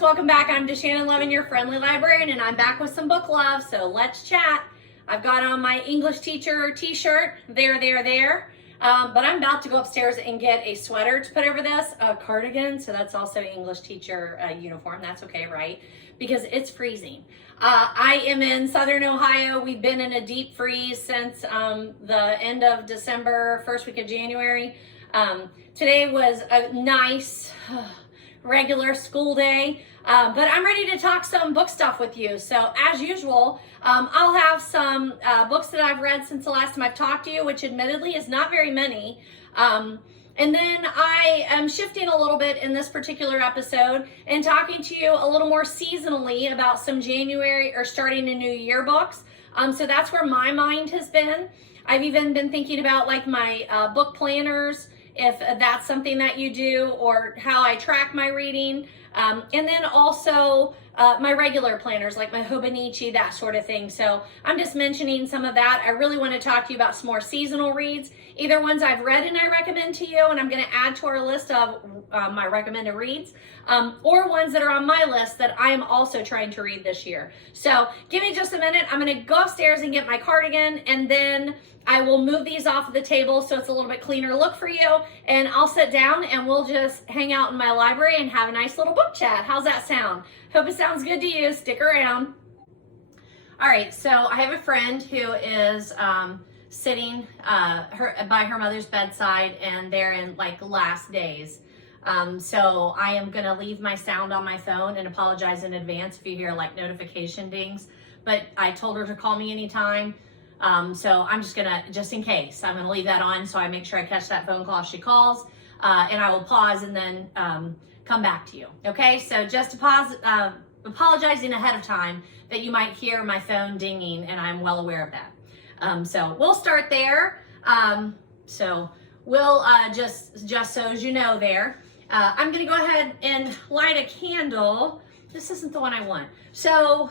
Welcome back. I'm DaShannon Lovin, your friendly librarian, and I'm back with some book love, so let's chat. I've got on my English teacher t-shirt, there. But I'm about to go upstairs and get a sweater to put over this, a cardigan, so that's also English teacher uniform. That's okay, right? Because it's freezing. I am in Southern Ohio. We've been in a deep freeze since the end of December, first week of January. Today was a nice regular school day, but I'm ready to talk some book stuff with you. So as usual, I'll have some books that I've read since the last time I've talked to you, which admittedly is not very many. And then I am shifting a little bit in this particular episode and talking to you a little more seasonally about some January or starting a new year books. So that's where my mind has been. I've even been thinking about like my book planners, if that's something that you do, or how I track my reading. And then also my regular planners, like my Hobonichi, that sort of thing. So I'm just mentioning some of that. I really want to talk to you about some more seasonal reads, either ones I've read and I recommend to you, and I'm going to add to our list of my recommended reads, or ones that are on my list that I am also trying to read this year. So give me just a minute. I'm going to go upstairs and get my cardigan, and then I will move these off of the table so it's a little bit cleaner look for you, and I'll sit down and we'll just hang out in my library and have a nice little book chat. How's that sound? Hope it sounds good to you. Stick around. All right, so I have a friend who is sitting by her mother's bedside, and they're in like last days. So I am gonna leave my sound on my phone and apologize in advance if you hear like notification dings, but I told her to call me anytime. So I'm just gonna, just in case, I'm gonna leave that on so I make sure I catch that phone call if she calls, and I will pause and then come back to you. Okay, so just to pause, apologizing ahead of time that you might hear my phone dinging, and I'm well aware of that. So we'll start there. So we'll just so as you know there, I'm gonna go ahead and light a candle. This isn't the one I want. So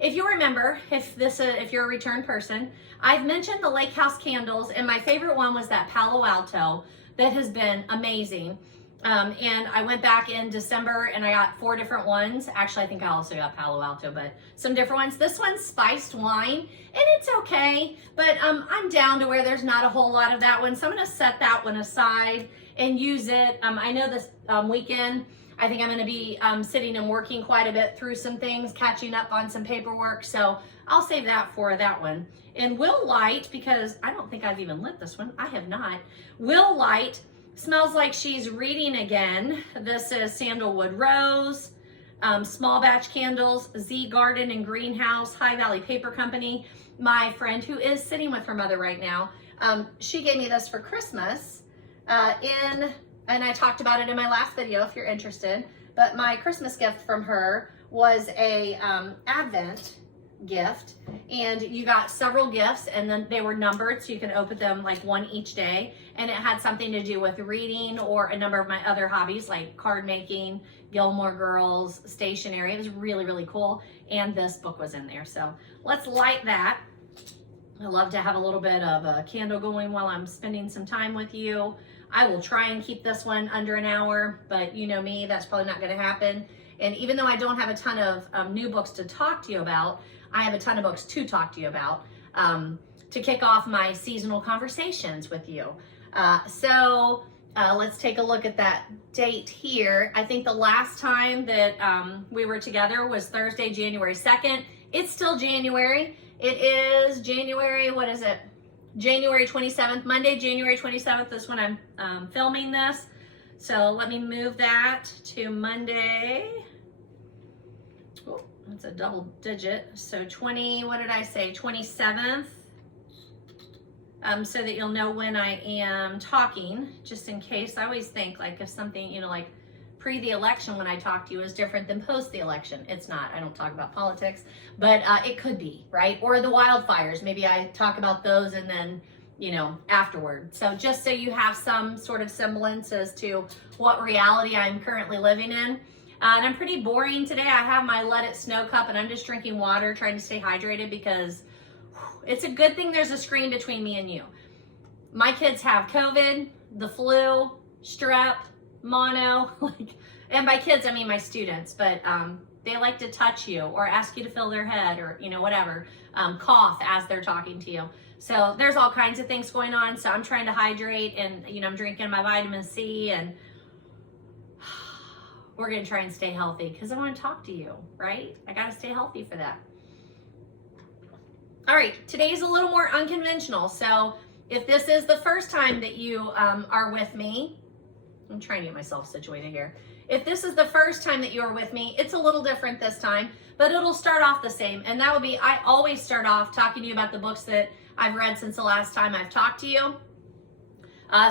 if you remember, if you're a return person, I've mentioned the Lake House candles, and my favorite one was that Palo Alto that has been amazing. And I went back in December and I got 4 different ones. Actually, I think I also got Palo Alto, but some different ones. This one's spiced wine, and it's okay, but I'm down to where there's not a whole lot of that one. So I'm gonna set that one aside and use it. I know this weekend, I think I'm gonna be sitting and working quite a bit through some things, catching up on some paperwork. So I'll save that for that one. And Will Light, because I don't think I've even lit this one. I have not. Will Light Smells Like She's Reading Again. This is Sandalwood Rose, Small Batch Candles, Z Garden and Greenhouse, High Valley Paper Company. My friend who is sitting with her mother right now, she gave me this for Christmas and I talked about it in my last video if you're interested, but my Christmas gift from her was a Advent gift, and you got several gifts, and then they were numbered so you can open them like one each day, and it had something to do with reading or a number of my other hobbies like card making, Gilmore Girls, stationery. It was really, really cool, and this book was in there. So let's light that. I love to have a little bit of a candle going while I'm spending some time with you. I will try and keep this one under an hour, but you know me, that's probably not going to happen. And even though I don't have a ton of new books to talk to you about, I have a ton of books to talk to you about to kick off my seasonal conversations with you. So let's take a look at that date here. I think the last time that we were together was Thursday, January 2nd. It's still January. It is January, what is it? January 27th, Monday, January 27th is when I'm filming this. So let me move that to Monday. Oh, that's a double digit. So 20, what did I say? 27th. So that you'll know when I am talking, just in case. I always think like if something, you know, like pre the election when I talk to you is different than post the election. It's not. I don't talk about politics, but it could be, right? Or the wildfires. Maybe I talk about those and then, you know, afterward. So just so you have some sort of semblance as to what reality I'm currently living in. And I'm pretty boring today. I have my Let It Snow cup and I'm just drinking water, trying to stay hydrated because it's a good thing there's a screen between me and you. My kids have COVID, the flu, strep, mono, and by kids, I mean my students, but they like to touch you or ask you to fill their head or, you know, whatever, cough as they're talking to you. So there's all kinds of things going on. So I'm trying to hydrate and, you know, I'm drinking my vitamin C and we're going to try and stay healthy because I want to talk to you, right? I got to stay healthy for that. All right, today's a little more unconventional. So if this is the first time that you are with me, I'm trying to get myself situated here. If this is the first time that you're with me, it's a little different this time, but it'll start off the same. And that would be, I always start off talking to you about the books that I've read since the last time I've talked to you.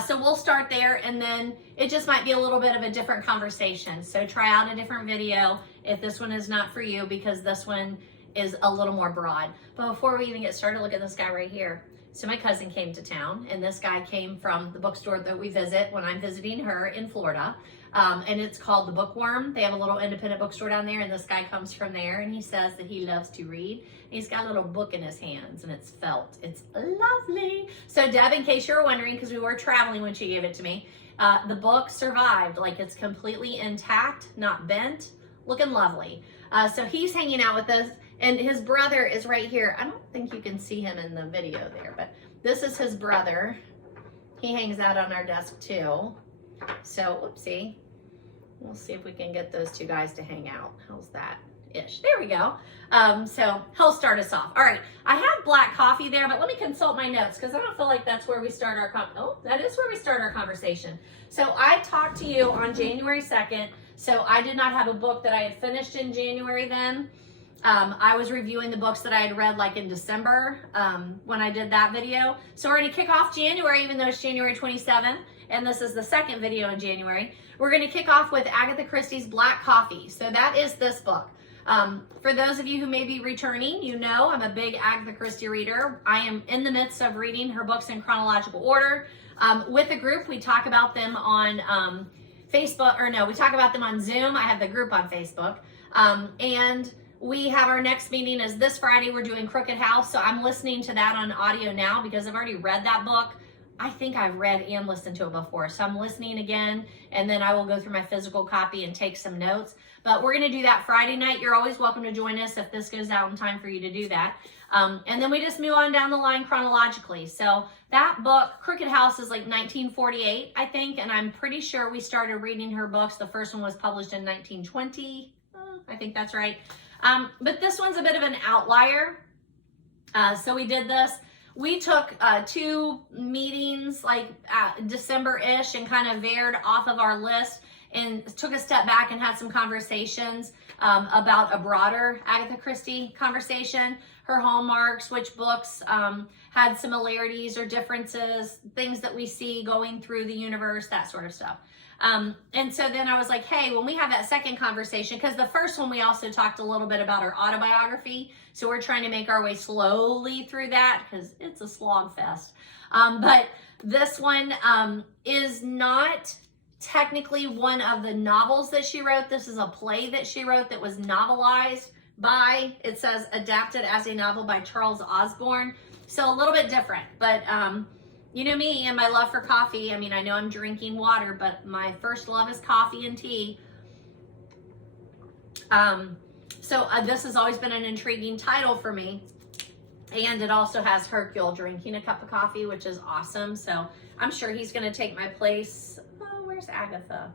So we'll start there and then it just might be a little bit of a different conversation. So try out a different video if this one is not for you because this one is a little more broad. But before we even get started, look at this guy right here. So my cousin came to town and this guy came from the bookstore that we visit when I'm visiting her in Florida. And it's called The Bookworm. They have a little independent bookstore down there and this guy comes from there and he says that he loves to read. He's got a little book in his hands and it's felt. It's lovely. So Deb, in case you're wondering, because we were traveling when she gave it to me, the book survived. Like it's completely intact, not bent, looking lovely. So he's hanging out with us. And his brother is right here. I don't think you can see him in the video there, but this is his brother. He hangs out on our desk too. So, oopsie. We'll see if we can get those two guys to hang out. How's that? Ish. There we go. So he'll start us off. All right. I have black coffee there, but let me consult my notes because I don't feel like that's where we start our that is where we start our conversation. So I talked to you on January 2nd. So I did not have a book that I had finished in January then. I was reviewing the books that I had read like in December when I did that video. So we're going to kick off January, even though it's January 27th, and this is the second video in January. We're going to kick off with Agatha Christie's Black Coffee. So that is this book. For those of you who may be returning, you know I'm a big Agatha Christie reader. I am in the midst of reading her books in chronological order. With the group, we talk about them on Facebook, or no, we talk about them on Zoom. I have the group on Facebook. And we have our next meeting is this Friday. We're doing Crooked House. So I'm listening to that on audio now because I've already read that book. I think I've read and listened to it before. So I'm listening again, and then I will go through my physical copy and take some notes. But we're going to do that Friday night. You're always welcome to join us if this goes out in time for you to do that. And then we just move on down the line chronologically. So that book, Crooked House, is like 1948, I think. And I'm pretty sure we started reading her books. The first one was published in 1920. I think that's right. But this one's a bit of an outlier. So we did this. We took 2 meetings like December-ish and kind of veered off of our list and took a step back and had some conversations about a broader Agatha Christie conversation, her hallmarks, which books had similarities or differences, things that we see going through the universe, that sort of stuff. And so then I was like, hey, when we have that second conversation, because the first one we also talked a little bit about her autobiography. So we're trying to make our way slowly through that because it's a slog fest. But this one is not technically one of the novels that she wrote. This is a play that she wrote that was novelized by, it says adapted as a novel by Charles Osborne. So a little bit different, but you know me and my love for coffee. I mean, I know I'm drinking water, but my first love is coffee and tea. So this has always been an intriguing title for me. And it also has Hercule drinking a cup of coffee, which is awesome. So I'm sure he's going to take my place. Oh, where's Agatha?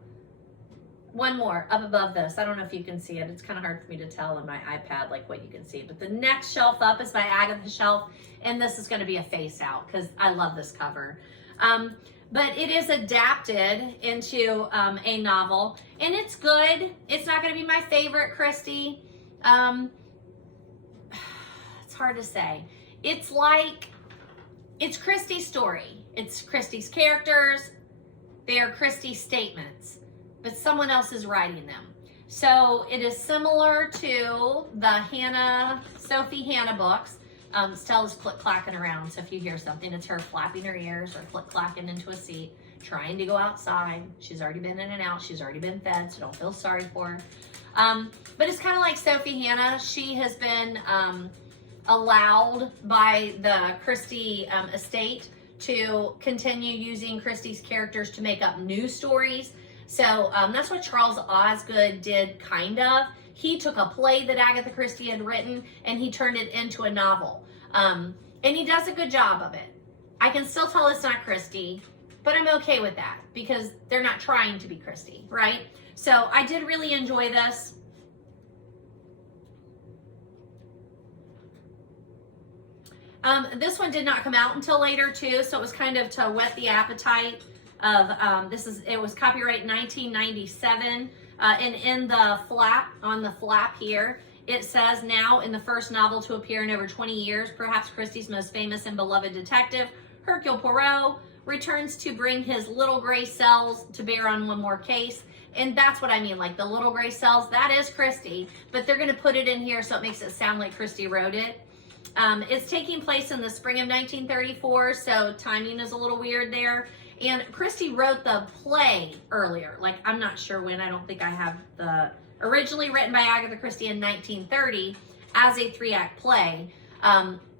One more up above this. I don't know if you can see it. It's kind of hard for me to tell on my iPad like what you can see. But the next shelf up is by Agatha Shelf. And this is going to be a face out because I love this cover. But it is adapted into a novel. And it's good. It's not going to be my favorite Christie. It's hard to say. It's Christie's story. It's Christie's characters. They are Christie's statements, but someone else is writing them. So it is similar to the Sophie Hannah books. Stella's click-clacking around, so if you hear something, it's her flapping her ears or click-clacking into a seat, trying to go outside. She's already been in and out. She's already been fed, so don't feel sorry for her. But it's kind of like Sophie Hannah. She has been allowed by the Christie estate to continue using Christie's characters to make up new stories. So that's what Charles Osgood did, kind of. He took a play that Agatha Christie had written and he turned it into a novel. And he does a good job of it. I can still tell it's not Christie, but I'm okay with that because they're not trying to be Christie, right? So I did really enjoy this. This one did not come out until later too, so it was kind of to whet the appetite of, it was copyright 1997, and in the flap, on the flap here, it says, now in the first novel to appear in over 20 years, perhaps Christie's most famous and beloved detective, Hercule Poirot, returns to bring his little gray cells to bear on one more case. And that's what I mean, like the little gray cells, that is Christie, but they're gonna put it in here so it makes it sound like Christie wrote it. It's taking place in the spring of 1934, so timing is a little weird there. And Christie wrote the play earlier, like I'm not sure when, I don't think I have originally written by Agatha Christie in 1930 as a 3-act play.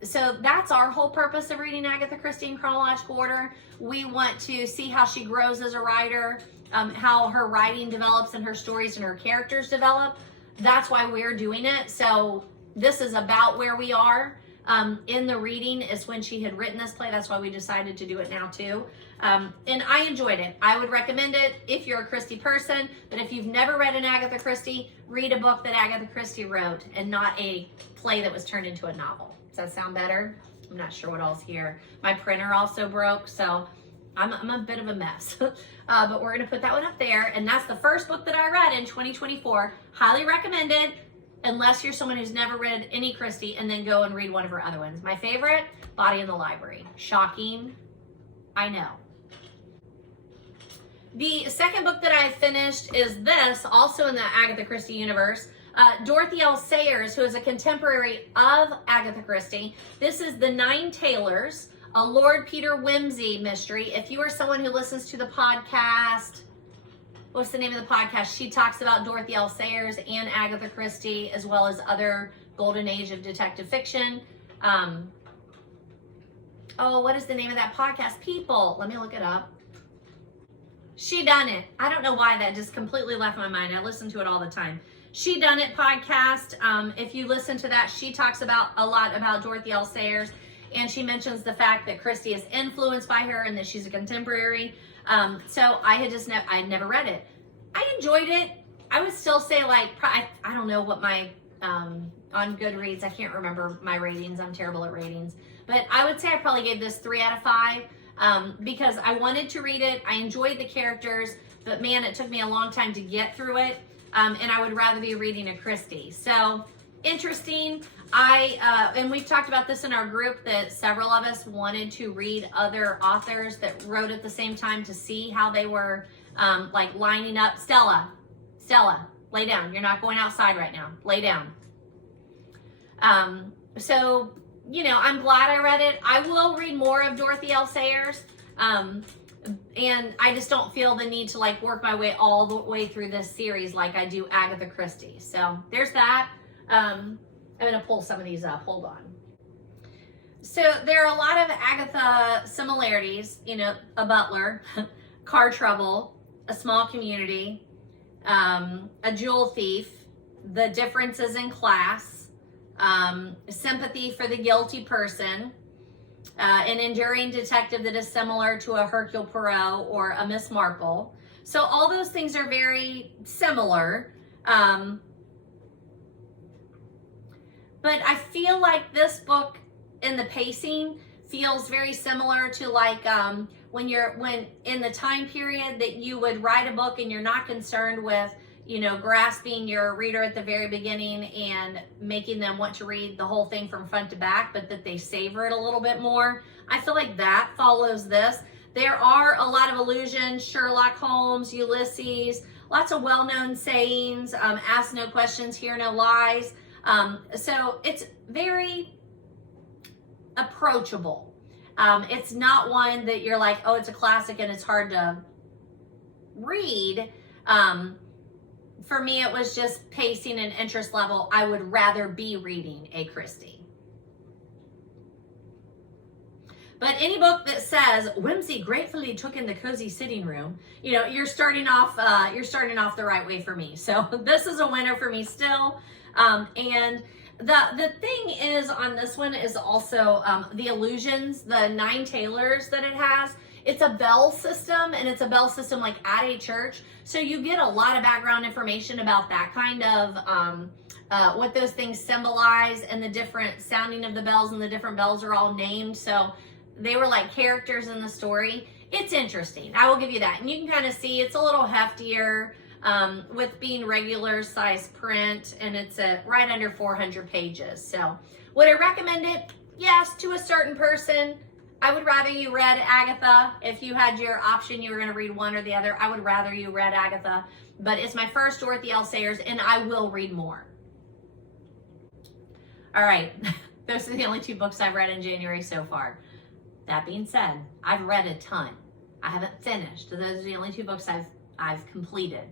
So that's our whole purpose of reading Agatha Christie in chronological order. We want to see how she grows as a writer, how her writing develops and her stories and her characters develop. That's why we're doing it. So this is about where we are in the reading is when she had written this play. That's why we decided to do it now too. And I enjoyed it. I would recommend it if you're a Christie person, but if you've never read an Agatha Christie, read a book that Agatha Christie wrote and not a play that was turned into a novel. Does that sound better? I'm not sure what else here. My printer also broke, so I'm a bit of a mess. But we're gonna put that one up there, and that's the first book that I read in 2024. Highly recommended, unless you're someone who's never read any Christie, and then go and read one of her other ones. My favorite, Body in the Library. Shocking, I know. The second book that I finished is this, also in the Agatha Christie universe. Dorothy L. Sayers, who is a contemporary of Agatha Christie. This is The 9 Tailors, a Lord Peter Wimsey mystery. If you are someone who listens to the podcast, what's the name of the podcast? She talks about Dorothy L. Sayers and Agatha Christie, as well as other golden age of detective fiction. What is the name of that podcast? People, let me look it up. She Done It. I don't know why that just completely left my mind. I listen to it all the time. She Done It podcast. If you listen to that, she talks about a lot about Dorothy L. Sayers, and she mentions the fact that Christie is influenced by her and that she's a contemporary. So I had I'd never read it. I enjoyed it. I would still say, like, I don't know what my, on Goodreads, I can't remember my ratings. I'm terrible at ratings. But I would say I probably gave this 3 out of 5 because I wanted to read it. I enjoyed the characters, but man, it took me a long time to get through it. And I would rather be reading a Christie. So interesting. And we've talked about this in our group that several of us wanted to read other authors that wrote at the same time to see how they were like lining up. Stella, lay down. You're not going outside right now. Lay down. So, you know, I'm glad I read it. I will read more of Dorothy L. Sayers. And I just don't feel the need to like work my way all the way through this series like I do Agatha Christie. So there's that. I'm going to pull some of these up. Hold on. So there are a lot of Agatha similarities, you know, a butler, car trouble, a small community, a jewel thief, the differences in class, sympathy for the guilty person, an enduring detective that is similar to a Hercule Poirot or a Miss Marple. So all those things are very similar. But I feel like this book in the pacing feels very similar to like when in the time period that you would write a book and you're not concerned with, you know, grasping your reader at the very beginning and making them want to read the whole thing from front to back, but that they savor it a little bit more. I feel like that follows this. There are a lot of allusions, Sherlock Holmes, Ulysses, lots of well-known sayings, ask no questions, hear no lies. So it's very approachable. It's not one that you're like, oh, it's a classic and it's hard to read. For me, it was just pacing and interest level. I would rather be reading a Christie. But any book that says Wimsey gratefully took in the cozy sitting room, you know, you're starting off the right way for me. So this is a winner for me still. And the thing is on this one is also the allusions, the 9 Tailors that it has. It's a bell system, and it's a bell system like at a church. So you get a lot of background information about that kind of what those things symbolize and the different sounding of the bells, and the different bells are all named. So they were like characters in the story. It's interesting. I will give you that. And you can kind of see it's a little heftier with being regular size print, and it's right under 400 pages. So would I recommend it? Yes, to a certain person. I would rather you read Agatha. If you had your option, you were going to read one or the other, I would rather you read Agatha. But it's my first Dorothy L. Sayers, and I will read more. All right. Those are the only 2 books I've read in January so far. That being said, I've read a ton. I haven't finished. Those are the only 2 books I've completed.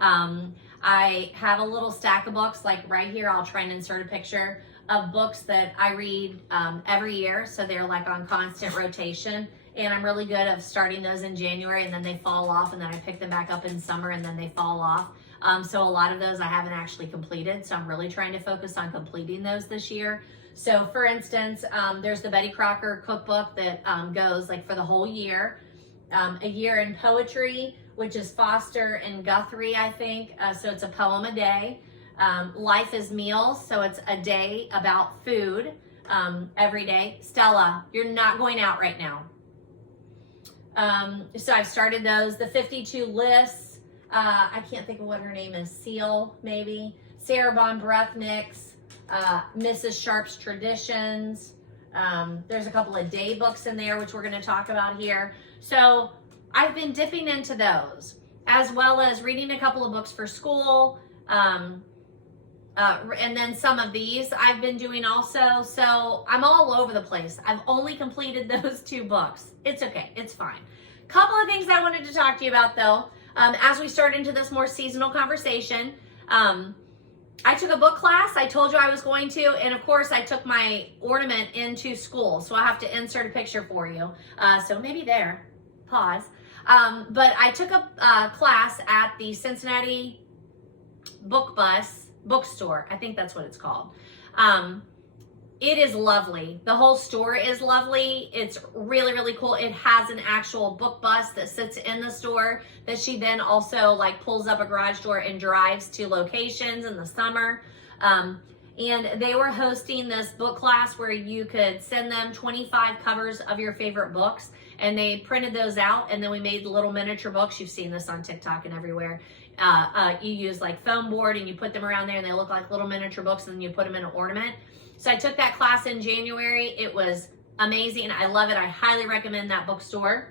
I have a little stack of books, like right here. I'll try and insert a picture of books that I read every year. So they're like on constant rotation. And I'm really good at starting those in January, and then they fall off, and then I pick them back up in summer, and then they fall off. So a lot of those I haven't actually completed. So I'm really trying to focus on completing those this year. So for instance, there's the Betty Crocker cookbook that goes like for the whole year. A Year in Poetry, which is Foster and Guthrie, I think. So it's a poem a day. Life is Meals, so it's a day about food every day. Stella, you're not going out right now. So I've started those. The 52 Lists, I can't think of what her name is. Seal, maybe. Sarah Von Breathnach's Mrs. Sharpe's Traditions. There's a couple of day books in there, which we're going to talk about here. So I've been dipping into those, as well as reading a couple of books for school. And then some of these I've been doing also. So I'm all over the place. I've only completed those 2 books. It's okay. It's fine. Couple of things I wanted to talk to you about though, as we start into this more seasonal conversation. I took a book class. I told you I was going to, and of course I took my ornament into school. So I have to insert a picture for you. So maybe there, pause. But I took a class at the Cincinnati bookstore. I think that's what it's called. It is lovely. The whole store is lovely. It's really, really cool. It has an actual book bus that sits in the store that she then also like pulls up a garage door and drives to locations in the summer. And they were hosting this book class where you could send them 25 covers of your favorite books, and they printed those out, and then we made the little miniature books. You've seen this on TikTok and everywhere. You use like foam board and you put them around there, and they look like little miniature books, and then you put them in an ornament. So I took that class in January. It was amazing. I love it. I highly recommend that bookstore.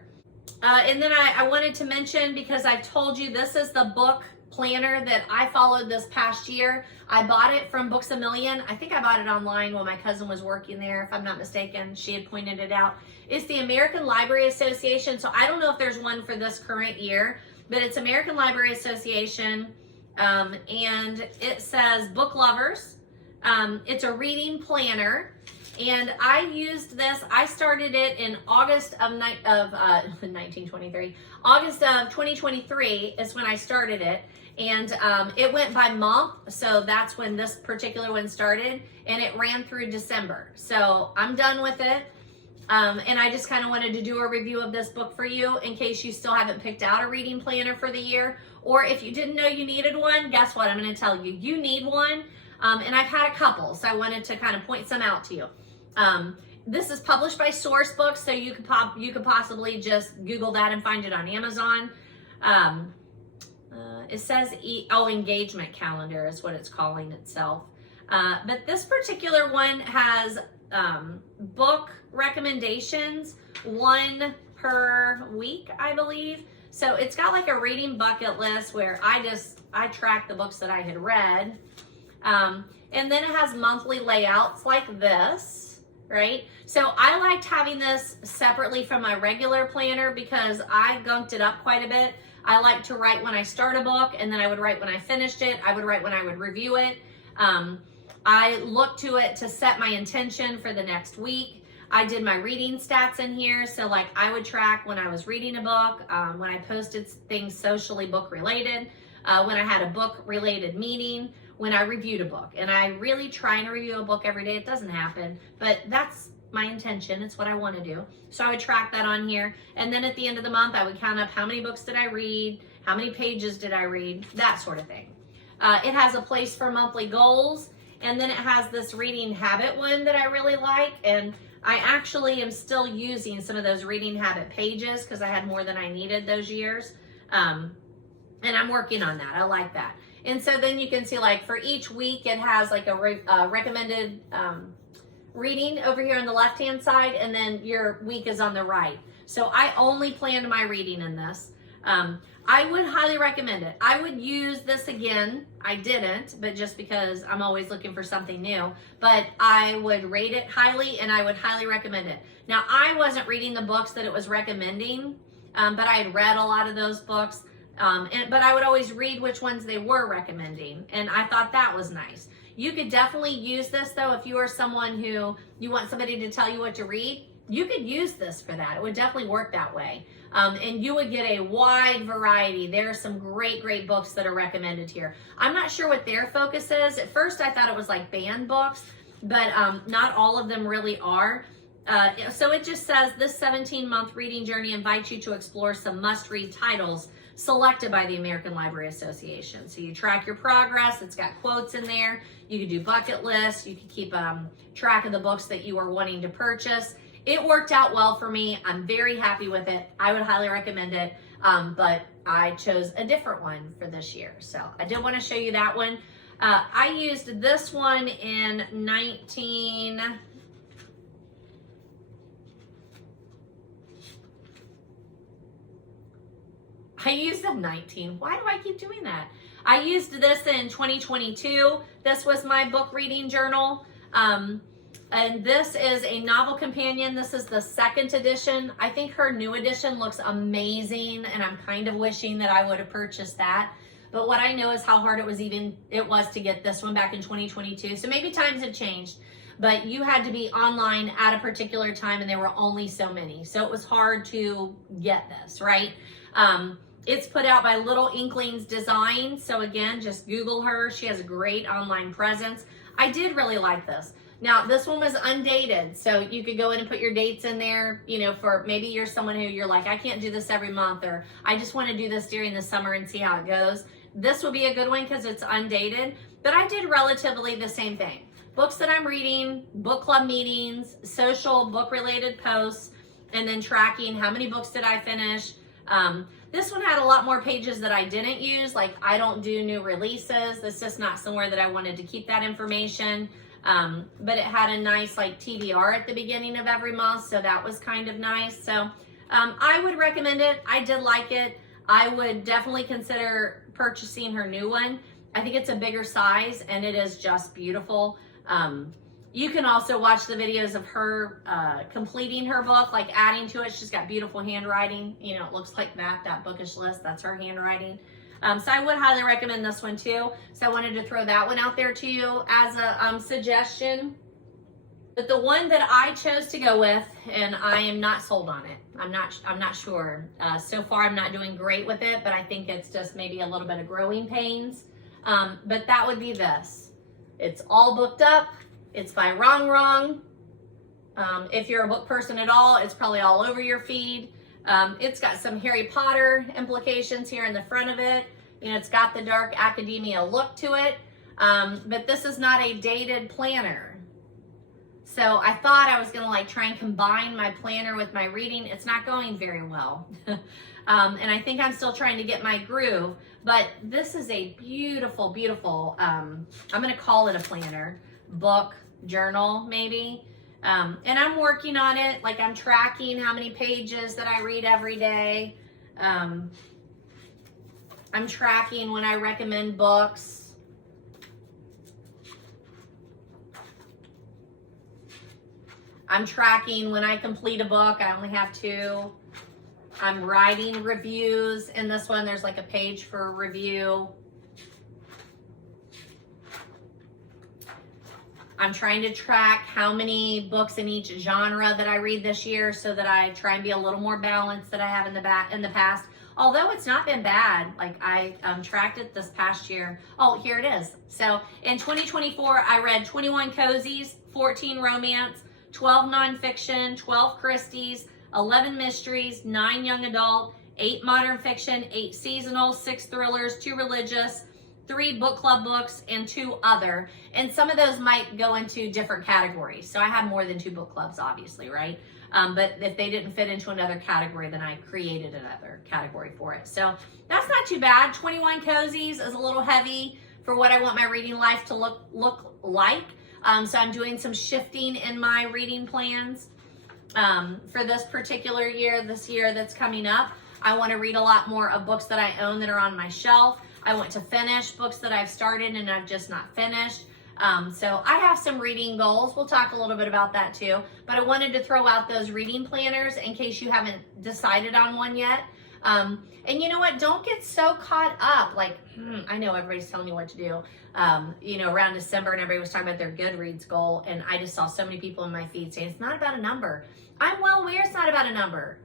And then I wanted to mention, because I've told you this is the book planner that I followed this past year. I bought it from Books A Million. I think I bought it online when my cousin was working there, if I'm not mistaken. She had pointed it out. It's the American Library Association. So I don't know if there's one for this current year, but it's American Library Association. And it says Book Lovers. It's a reading planner, and I used this. I started it in August of 1923. August of 2023 is when I started it, and it went by month, so that's when this particular one started, and it ran through December. So I'm done with it, and I just kind of wanted to do a review of this book for you in case you still haven't picked out a reading planner for the year, or if you didn't know you needed one, guess what? I'm going to tell you, you need one. And I've had a couple, so I wanted to kind of point some out to you. This is published by Source Books, so you could possibly just Google that and find it on Amazon. It says, engagement calendar is what it's calling itself. But this particular one has book recommendations, one per week, I believe. So it's got like a reading bucket list where I track the books that I had read. And then it has monthly layouts like this, right? So I liked having this separately from my regular planner because I gunked it up quite a bit. I like to write when I start a book, and then I would write when I finished it. I would write when I would review it. I look to it to set my intention for the next week. I did my reading stats in here. So like I would track when I was reading a book, when I posted things socially book related, when I had a book related meeting, when I reviewed a book. And I really try to review a book every day. It doesn't happen, but that's my intention. It's what I want to do. So I would track that on here. And then at the end of the month, I would count up how many books did I read, how many pages did I read, that sort of thing. It has a place for monthly goals. And then it has this reading habit one that I really like. And I actually am still using some of those reading habit pages because I had more than I needed those years. And I'm working on that. I like that. And so then you can see like for each week, it has like a recommended reading over here on the left-hand side, and then your week is on the right. So I only planned my reading in this. I would highly recommend it. I would use this again. I didn't, but just because I'm always looking for something new, but I would rate it highly and I would highly recommend it. Now, I wasn't reading the books that it was recommending, but I had read a lot of those books. But I would always read which ones they were recommending, and I thought that was nice. You could definitely use this though if you are someone who you want somebody to tell you what to read. You could use this for that. It would definitely work that way. And you would get a wide variety. There are some great books that are recommended here. I'm not sure what their focus is. At first I thought it was like banned books, but not all of them really are. So it just says this 17-month reading journey invites you to explore some must-read titles selected by the American Library Association. So you track your progress. It's got quotes in there. You could do bucket lists. You could keep track of the books that you are wanting to purchase. It worked out well for me. I'm very happy with it. I would highly recommend it, but I chose a different one for this year. So I did want to show you that one. I used this one in Why do I keep doing that? I used this in 2022. This was my book reading journal. And this is a novel companion. This is the second edition. I think her new edition looks amazing, and I'm kind of wishing that I would have purchased that. But what I know is how hard it was to get this one back in 2022. So maybe times have changed, but you had to be online at a particular time and there were only so many. So it was hard to get this, right? It's put out by Little Inklings Design. So again, just Google her. She has a great online presence. I did really like this. Now, this one was undated, so you could go in and put your dates in there, you know, for maybe you're someone who you're like, I can't do this every month, or I just want to do this during the summer and see how it goes. This would be a good one because it's undated, but I did relatively the same thing. Books that I'm reading, book club meetings, social book-related posts, and then tracking how many books did I finish. This one had a lot more pages that I didn't use, like I don't do new releases. This is just not somewhere that I wanted to keep that information. But it had a nice like TBR at the beginning of every month, so that was kind of nice. So I would recommend it. I did like it. I would definitely consider purchasing her new one. I think it's a bigger size and it is just beautiful. You can also watch the videos of her completing her book, like adding to it. She's got beautiful handwriting. You know, it looks like that bookish list, that's her handwriting. So I would highly recommend this one too. So I wanted to throw that one out there to you as a suggestion. But the one that I chose to go with, and I am not sold on it. I'm not sure. So far I'm not doing great with it, but I think it's just maybe a little bit of growing pains. But that would be this. It's all booked up. It's by Rongrong. If you're a book person at all, it's probably all over your feed. It's got some Harry Potter implications here in the front of it. You know, it's got the dark academia look to it. But this is not a dated planner. So I thought I was gonna like try and combine my planner with my reading. It's not going very well. And I think I'm still trying to get my groove, but this is a beautiful, beautiful, I'm going to call it a planner, book, journal, maybe. And I'm working on it. Like, I'm tracking how many pages that I read every day. I'm tracking when I recommend books. I'm tracking when I complete a book. I only have 2. I'm writing reviews. In this one, there's like a page for a review. I'm trying to track how many books in each genre that I read this year so that I try and be a little more balanced than I have in the past. Although it's not been bad. Like, I tracked it this past year. Oh, here it is. So in 2024, I read 21 cozies, 14 romance, 12 nonfiction, 12 Christies, 11 mysteries, 9 young adult, 8 modern fiction, 8 seasonal, 6 thrillers, 2 religious, 3 book club books, and 2 other. And some of those might go into different categories. So I have more than 2 book clubs, obviously, right? But if they didn't fit into another category, then I created another category for it. So that's not too bad. 21 cozies is a little heavy for what I want my reading life to look like. So I'm doing some shifting in my reading plans for this particular year, this year that's coming up. I want to read a lot more of books that I own that are on my shelf. I want to finish books that I've started and I've just not finished. So I have some reading goals. We'll talk a little bit about that too. But I wanted to throw out those reading planners in case you haven't decided on one yet. And you know what? Don't get so caught up. Like, I know everybody's telling me what to do. You know, around December and everybody was talking about their Goodreads goal. And I just saw so many people in my feed saying, it's not about a number. I'm well aware it's not about a number.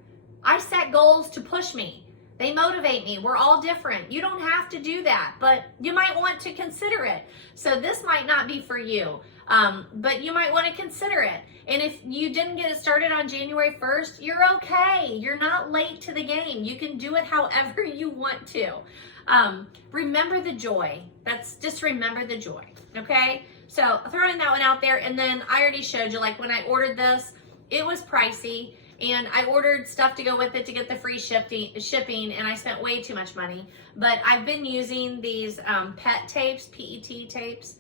I set goals to push me. They motivate me. We're all different. You don't have to do that, but you might want to consider it. So this might not be for you, but you might want to consider it. And if you didn't get it started on January 1st, you're okay. You're not late to the game. You can do it however you want to. Remember the joy. Just remember the joy, okay? So throwing that one out there. And then I already showed you, like when I ordered this, it was pricey. And I ordered stuff to go with it to get the free shipping, and I spent way too much money. But I've been using these PET tapes, PET tapes,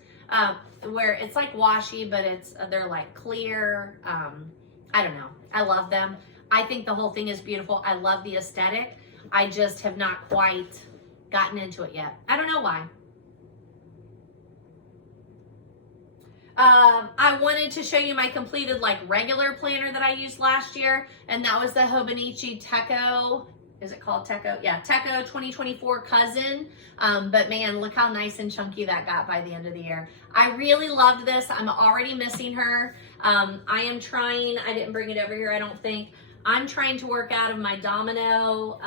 where it's like washi, but they're like clear. I don't know. I love them. I think the whole thing is beautiful. I love the aesthetic. I just have not quite gotten into it yet. I don't know why. I wanted to show you my completed like regular planner that I used last year, and that was the Hobonichi Techo. Is it called Techo? Yeah, Techo 2024 Cousin. But man, look how nice and chunky that got by the end of the year. I really loved this. I'm already missing her. I am trying, I didn't bring it over here, I don't think. I'm trying to work out of my Domino,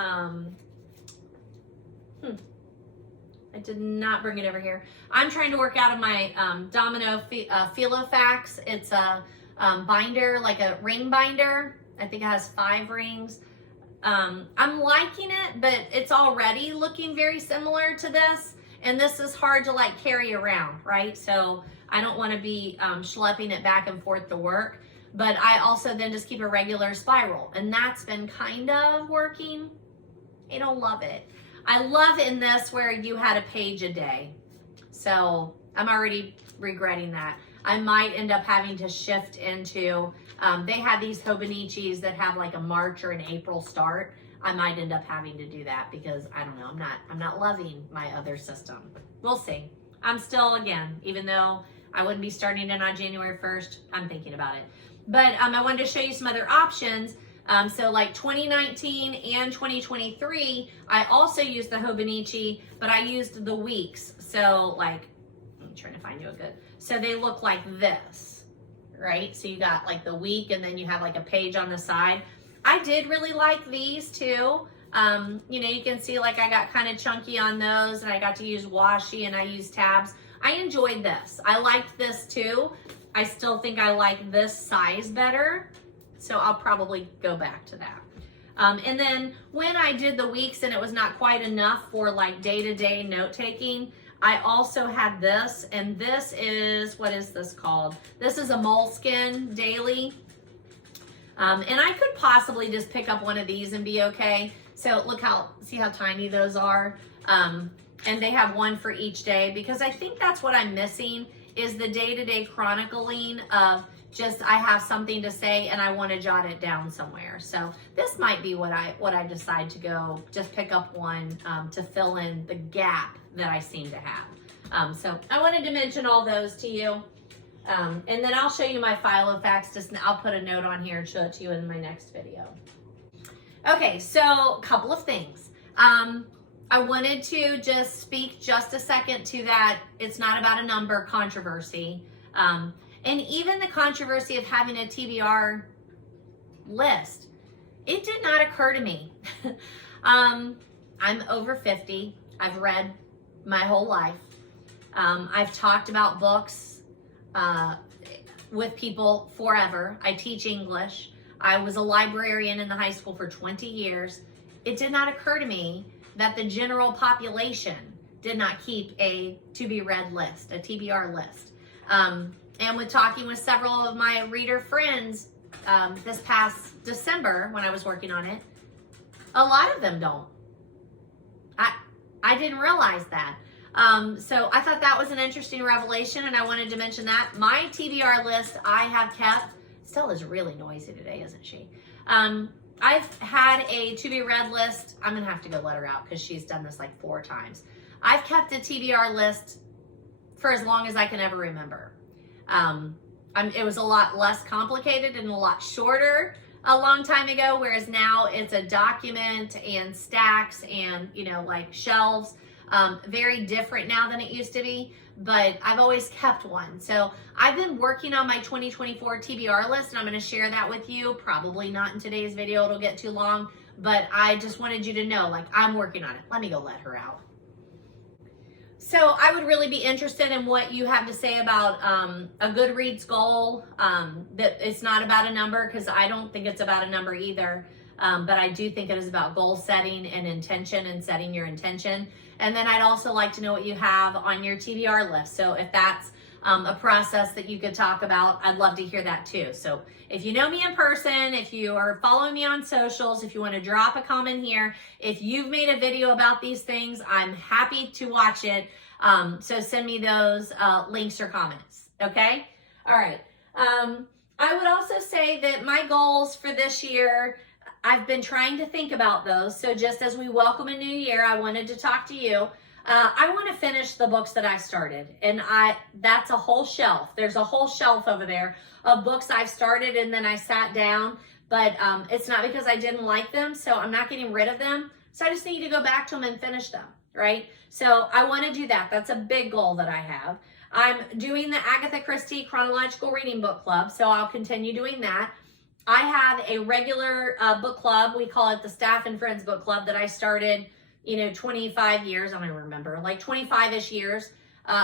I did not bring it over here. I'm trying to work out of my Domino Filofax. It's a binder, like a ring binder. I think it has 5 rings. I'm liking it, but it's already looking very similar to this. And this is hard to like carry around, right? So I don't want to be schlepping it back and forth to work. But I also then just keep a regular spiral. And that's been kind of working. I don't love it. I love in this where you had a page a day. So I'm already regretting that. I might end up having to shift into, they have these Hobonichis that have like a March or an April start. I might end up having to do that because I don't know, I'm not loving my other system. We'll see. I'm still, again, even though I wouldn't be starting it on January 1st, I'm thinking about it. But I wanted to show you some other options. So like 2019 and 2023, I also used the Hobonichi, but I used the weeks. So like, I'm trying to find you a good, so they look like this, right? So you got like the week and then you have like a page on the side. I did really like these too. You know, you can see like I got kind of chunky on those and I got to use washi and I used tabs. I enjoyed this. I liked this too. I still think I like this size better. So I'll probably go back to that. And then when I did the weeks and it was not quite enough for like day-to-day note-taking, I also had this, and this is, what is this called? This is a Moleskine daily. And I could possibly just pick up one of these and be okay. So see how tiny those are. And they have one for each day, because I think that's what I'm missing, is the day-to-day chronicling of just, I have something to say and I want to jot it down somewhere. So this might be what I decide to go, just pick up one to fill in the gap that I seem to have. So I wanted to mention all those to you. And then I'll show you my file of facts. I'll put a note on here and show it to you in my next video. Okay, so a couple of things. I wanted to just speak just a second to that it's not about a number controversy. And even the controversy of having a TBR list, it did not occur to me. I'm over 50. I've read my whole life. I've talked about books with people forever. I teach English. I was a librarian in the high school for 20 years. It did not occur to me that the general population did not keep a to-be-read list, a TBR list. And with talking with several of my reader friends this past December when I was working on it, a lot of them don't. I didn't realize that. So I thought that was an interesting revelation, and I wanted to mention that. My TBR list I have kept. Stella is really noisy today, isn't she? I've had a to-be-read list. I'm going to have to go let her out because she's done this like 4 times. I've kept a TBR list for as long as I can ever remember. It was a lot less complicated and a lot shorter a long time ago, whereas now it's a document and stacks and, like shelves. Very different now than it used to be, but I've always kept one. So I've been working on my 2024 TBR list, and I'm going to share that with you. Probably not in today's video, it'll get too long, but I just wanted you to know, like, I'm working on it. Let me go let her out. So I would really be interested in what you have to say about a Goodreads goal, that it's not about a number, because I don't think it's about a number either. But I do think it is about goal setting and intention and setting your intention. And then I'd also like to know what you have on your TBR list. So if that's a process that you could talk about, I'd love to hear that too. So if you know me in person, if you are following me on socials, if you want to drop a comment here, if you've made a video about these things, I'm happy to watch it. So send me those links or comments. Okay? All right. I would also say that my goals for this year, I've been trying to think about those. So just as we welcome a new year, I wanted to talk to you. I want to finish the books that I've started, and that's a whole shelf. There's a whole shelf over there of books I've started and then I sat down, but it's not because I didn't like them, so I'm not getting rid of them. So I just need to go back to them and finish them, right? So I want to do that. That's a big goal that I have. I'm doing the Agatha Christie Chronological Reading Book Club, so I'll continue doing that. I have a regular book club. We call it the Staff and Friends Book Club that I started, 25 years, I don't remember, like 25-ish years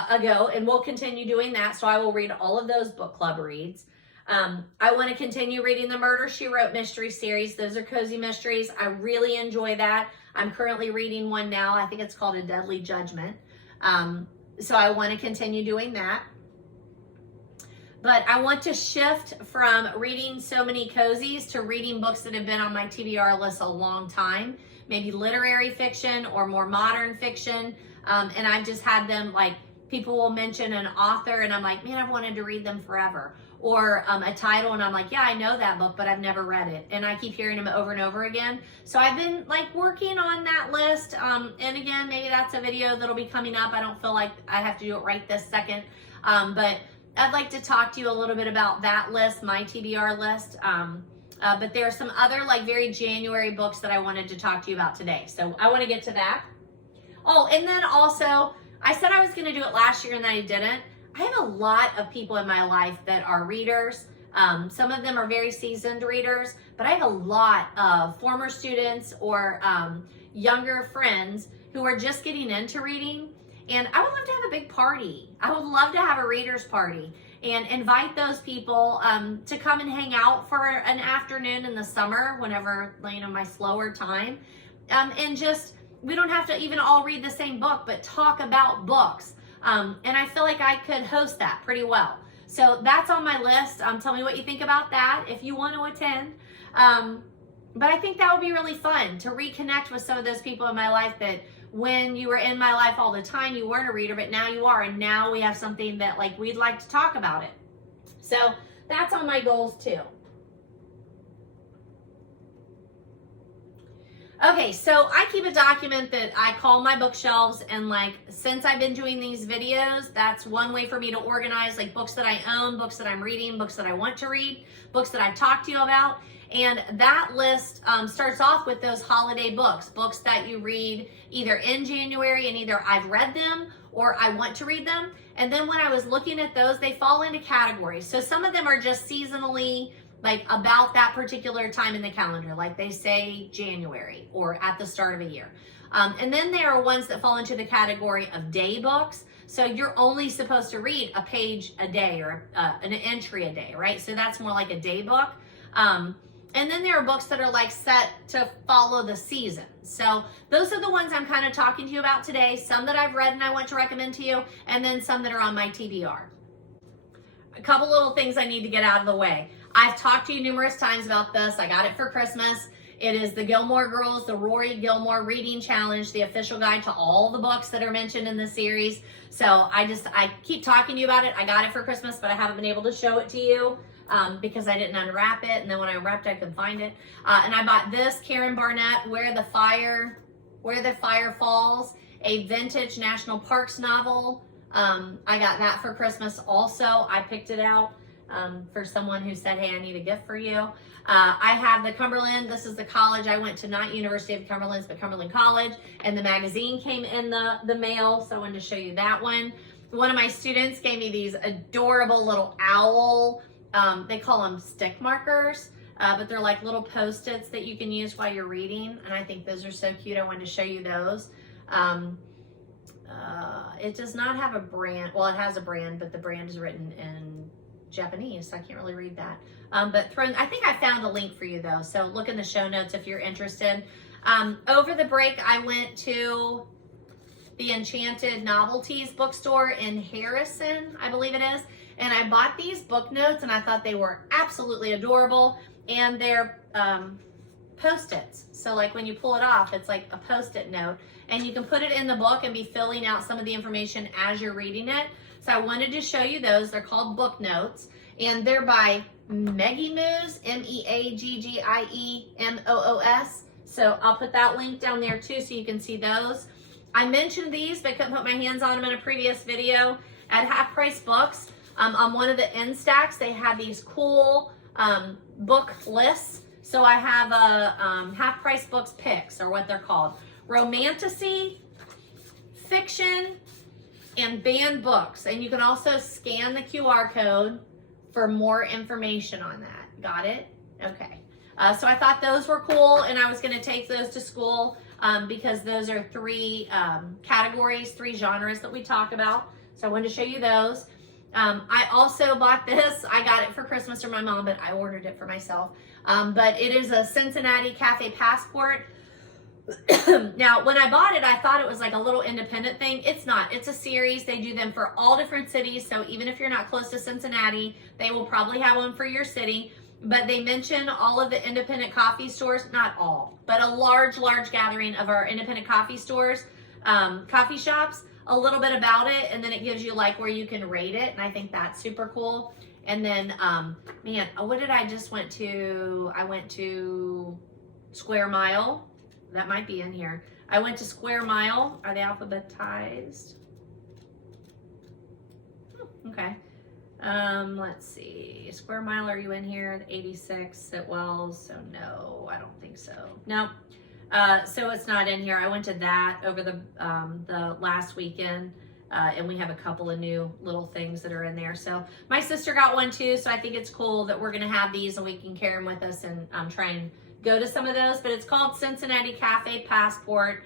ago, and we'll continue doing that. So I will read all of those book club reads. I want to continue reading the Murder, She Wrote mystery series. Those are cozy mysteries. I really enjoy that. I'm currently reading one now. I think it's called A Deadly Judgment. So I want to continue doing that. But I want to shift from reading so many cozies to reading books that have been on my TBR list a long time, maybe literary fiction or more modern fiction. And I've just had them, like, people will mention an author and I'm like, man, I've wanted to read them forever. Or a title and I'm like, yeah, I know that book, but I've never read it. And I keep hearing them over and over again. So I've been like working on that list. And again, maybe that's a video that'll be coming up. I don't feel like I have to do it right this second. But I'd like to talk to you a little bit about that list, my TBR list. But there are some other like very January books that I wanted to talk to you about today. So I want to get to that. Oh, and then also, I said I was going to do it last year and then I didn't. I have a lot of people in my life that are readers. Some of them are very seasoned readers, but I have a lot of former students or younger friends who are just getting into reading. And I would love to have a big party. I would love to have a reader's party and invite those people to come and hang out for an afternoon in the summer, whenever, my slower time. And just, we don't have to even all read the same book, but talk about books. And I feel like I could host that pretty well. So that's on my list. Tell me what you think about that if you want to attend. But I think that would be really fun to reconnect with some of those people in my life that when you were in my life all the time, you weren't a reader, but now you are. And now we have something that like we'd like to talk about it. So that's on my goals too. Okay, so I keep a document that I call my bookshelves, and like since I've been doing these videos, that's one way for me to organize like books that I own, books that I'm reading, books that I want to read, books that I've talked to you about. And that list starts off with those holiday books, books that you read either in January, and either I've read them or I want to read them. And then when I was looking at those, they fall into categories. So some of them are just seasonally, like about that particular time in the calendar, like they say January or at the start of a year. And then there are ones that fall into the category of day books. So you're only supposed to read a page a day or an entry a day, right? So that's more like a day book. And then there are books that are like set to follow the season. So those are the ones I'm kind of talking to you about today. Some that I've read and I want to recommend to you, and then some that are on my TBR. A couple little things I need to get out of the way. I've talked to you numerous times about this. I got it for Christmas. It is the Gilmore Girls, the Rory Gilmore Reading Challenge, the official guide to all the books that are mentioned in the series. So I keep talking to you about it. I got it for Christmas, but I haven't been able to show it to you because I didn't unwrap it. And then when I unwrapped it, I couldn't find it. And I bought this Karen Barnett, Where the Fire Falls, a vintage National Parks novel. I got that for Christmas also. I picked it out for someone who said, hey, I need a gift for you. I have the Cumberland. This is the college I went to, not University of Cumberland, but Cumberland College. And the magazine came in the mail, so I wanted to show you that one. One of my students gave me these adorable little owl, they call them stick markers, but they're like little Post-its that you can use while you're reading. And I think those are so cute. I wanted to show you those. It does not have a brand. Well, it has a brand, but the brand is written in Japanese, so I can't really read that. I think I found a link for you though, so look in the show notes if you're interested. Over the break, I went to the Enchanted Novelties bookstore in Harrison, I believe it is, and I bought these book notes, and I thought they were absolutely adorable, and they're Post-its. So like when you pull it off, it's like a Post-it note, and you can put it in the book and be filling out some of the information as you're reading it. So I wanted to show you those. They're called book notes, and they're by Meggie Moos, Meaggiemmoos. So I'll put that link down there too, so you can see those. I mentioned these, but couldn't put my hands on them in a previous video. At Half Price Books, on one of the end stacks, they had these cool book lists. So I have a Half Price Books picks, or what they're called. Romantasy, fiction, and banned books. And you can also scan the QR code for more information on that. Got it? Okay. So I thought those were cool, and I was going to take those to school because those are three categories, three genres that we talk about. So I wanted to show you those. I also bought this. I got it for Christmas from my mom, but I ordered it for myself. But it is a Cincinnati Cafe Passport. Now, when I bought it, I thought it was like a little independent thing. It's not. It's a series. They do them for all different cities. So even if you're not close to Cincinnati, they will probably have one for your city. But they mention all of the independent coffee stores, not all, but a large gathering of our independent coffee stores, coffee shops, a little bit about it. And then it gives you like where you can rate it. And I think that's super cool. And then, man, what did I just went to? I went to Square Mile. That might be in here. I went to Square Mile. Are they alphabetized? Okay. Let's see. Square Mile, are you in here? 86 at Wells. So no, I don't think so. No. So it's not in here. I went to that over the last weekend. And we have a couple of new little things that are in there. So my sister got one too. So I think it's cool that we're going to have these and we can carry them with us and try and go to some of those. But it's called Cincinnati Cafe Passport.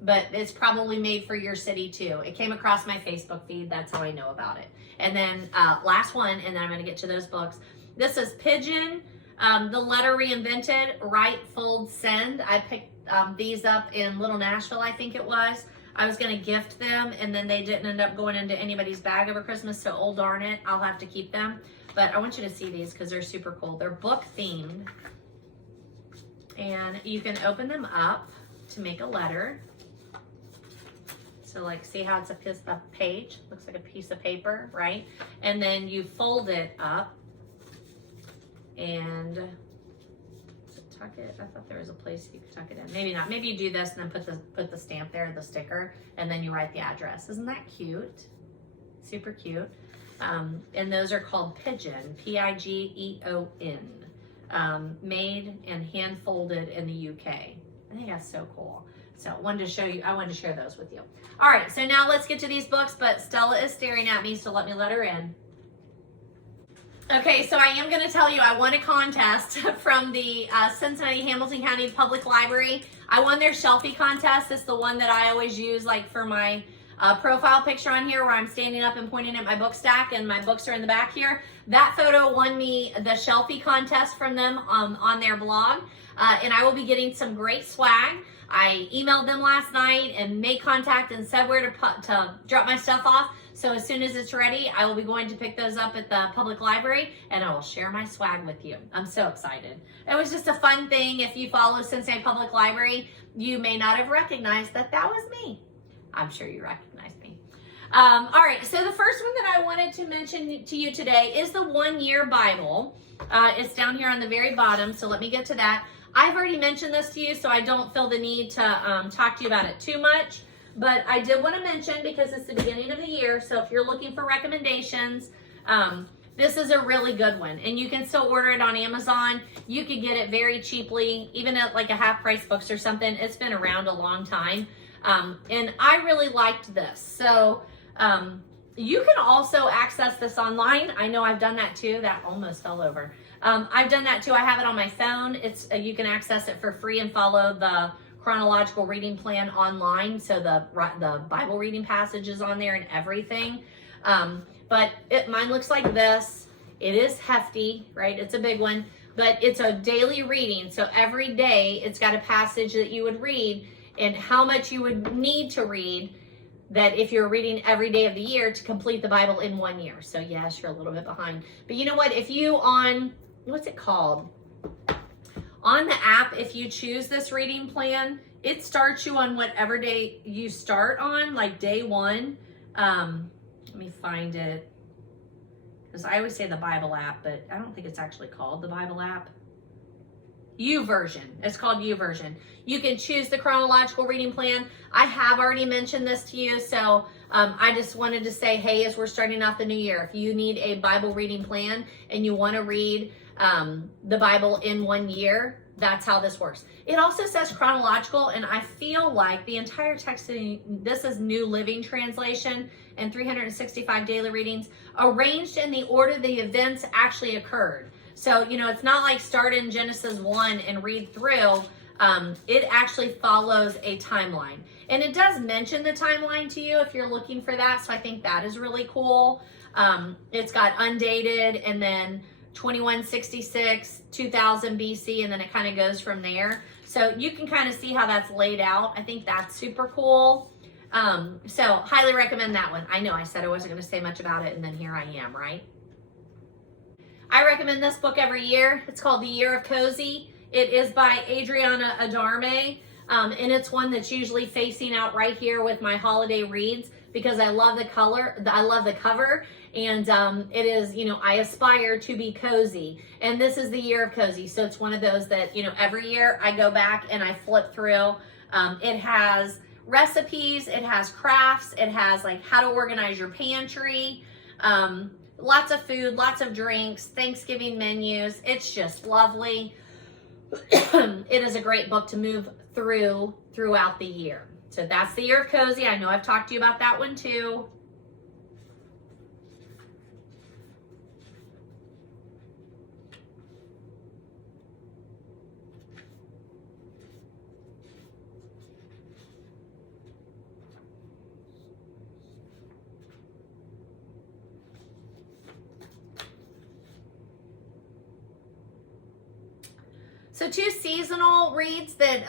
But it's probably made for your city too. It came across my Facebook feed. That's how I know about it. And then last one, and then I'm going to get to those books. This is Pigeon, The Letter Reinvented, Write, Fold, Send. I picked these up in Little Nashville, I think it was. I was going to gift them, and then they didn't end up going into anybody's bag over Christmas, so oh darn it, I'll have to keep them. But I want you to see these because they're super cool. They're book themed. And you can open them up to make a letter. So like, see how it's a page? Looks like a piece of paper, right? And then you fold it up and tuck it. I thought there was a place you could tuck it in. Maybe not. Maybe you do this and then put the stamp there, the sticker, and then you write the address. Isn't that cute? Super cute. And those are called Pigeon, Pigeon. Made and hand folded in the UK. I think that's so cool. So I wanted to share those with you. All right, so now let's get to these books, but Stella is staring at me, so let me let her in. Okay, so I am going to tell you I won a contest from the Cincinnati Hamilton County Public Library. I won their Shelfie contest. It's the one that I always use like for my profile picture on here where I'm standing up and pointing at my book stack and my books are in the back here. That photo won me the Shelfie contest from them on their blog, and I will be getting some great swag. I emailed them last night and made contact and said where to drop my stuff off. So as soon as it's ready, I will be going to pick those up at the public library and I will share my swag with you. I'm so excited. It was just a fun thing. If you follow Cincinnati Public Library, you may not have recognized that was me. I'm sure you recognized me. All right, so the first one that I wanted to mention to you today is the 1-year Bible. It's down here on the very bottom, so let me get to that. I've already mentioned this to you, so I don't feel the need to talk to you about it too much, but I did want to mention because it's the beginning of the year, so if you're looking for recommendations, this is a really good one, and you can still order it on Amazon. You could get it very cheaply, even at like a half-price books or something. It's been around a long time, and I really liked this. So you can also access this online. I know I've done that too. That almost fell over. I've done that too. I have it on my phone. You can access it for free and follow the chronological reading plan online. So the Bible reading passages on there and everything. But mine looks like this. It is hefty, right? It's a big one, but it's a daily reading. So every day it's got a passage that you would read and how much you would need to read that if you're reading every day of the year to complete the Bible in 1 year. So yes, you're a little bit behind. But you know what? If you what's it called? On the app, if you choose this reading plan, it starts you on whatever day you start on, like day 1. Let me find it. Because I always say the Bible app, but I don't think it's actually called the Bible app. Youversion. It's called Youversion. You can choose the chronological reading plan. I have already mentioned this to you, so I just wanted to say, hey, as we're starting off the new year, if you need a Bible reading plan and you want to read the Bible in 1 year, that's how this works. It also says chronological, and I feel like the entire text, this is New Living Translation and 365 daily readings, arranged in the order the events actually occurred. So, it's not like start in Genesis 1 and read through. It actually follows a timeline. And it does mention the timeline to you if you're looking for that. So I think that is really cool. It's got undated and then 2166, 2000 BC, and then it kind of goes from there. So you can kind of see how that's laid out. I think that's super cool. So highly recommend that one. I know I said I wasn't going to say much about it, and then here I am, right? I recommend this book every year. It's called The Year of Cozy. It is by Adriana Adarme, and it's one that's usually facing out right here with my holiday reads because I love the color. I love the cover, and it is, I aspire to be cozy, and this is the Year of Cozy. So it's one of those that, every year I go back and I flip through. It has recipes, it has crafts, it has like how to organize your pantry, lots of food, lots of drinks, Thanksgiving menus. It's just lovely. It is a great book to move throughout the year. So that's The Year of Cozy. I know I've talked to you about that one too. So 2 seasonal reads that,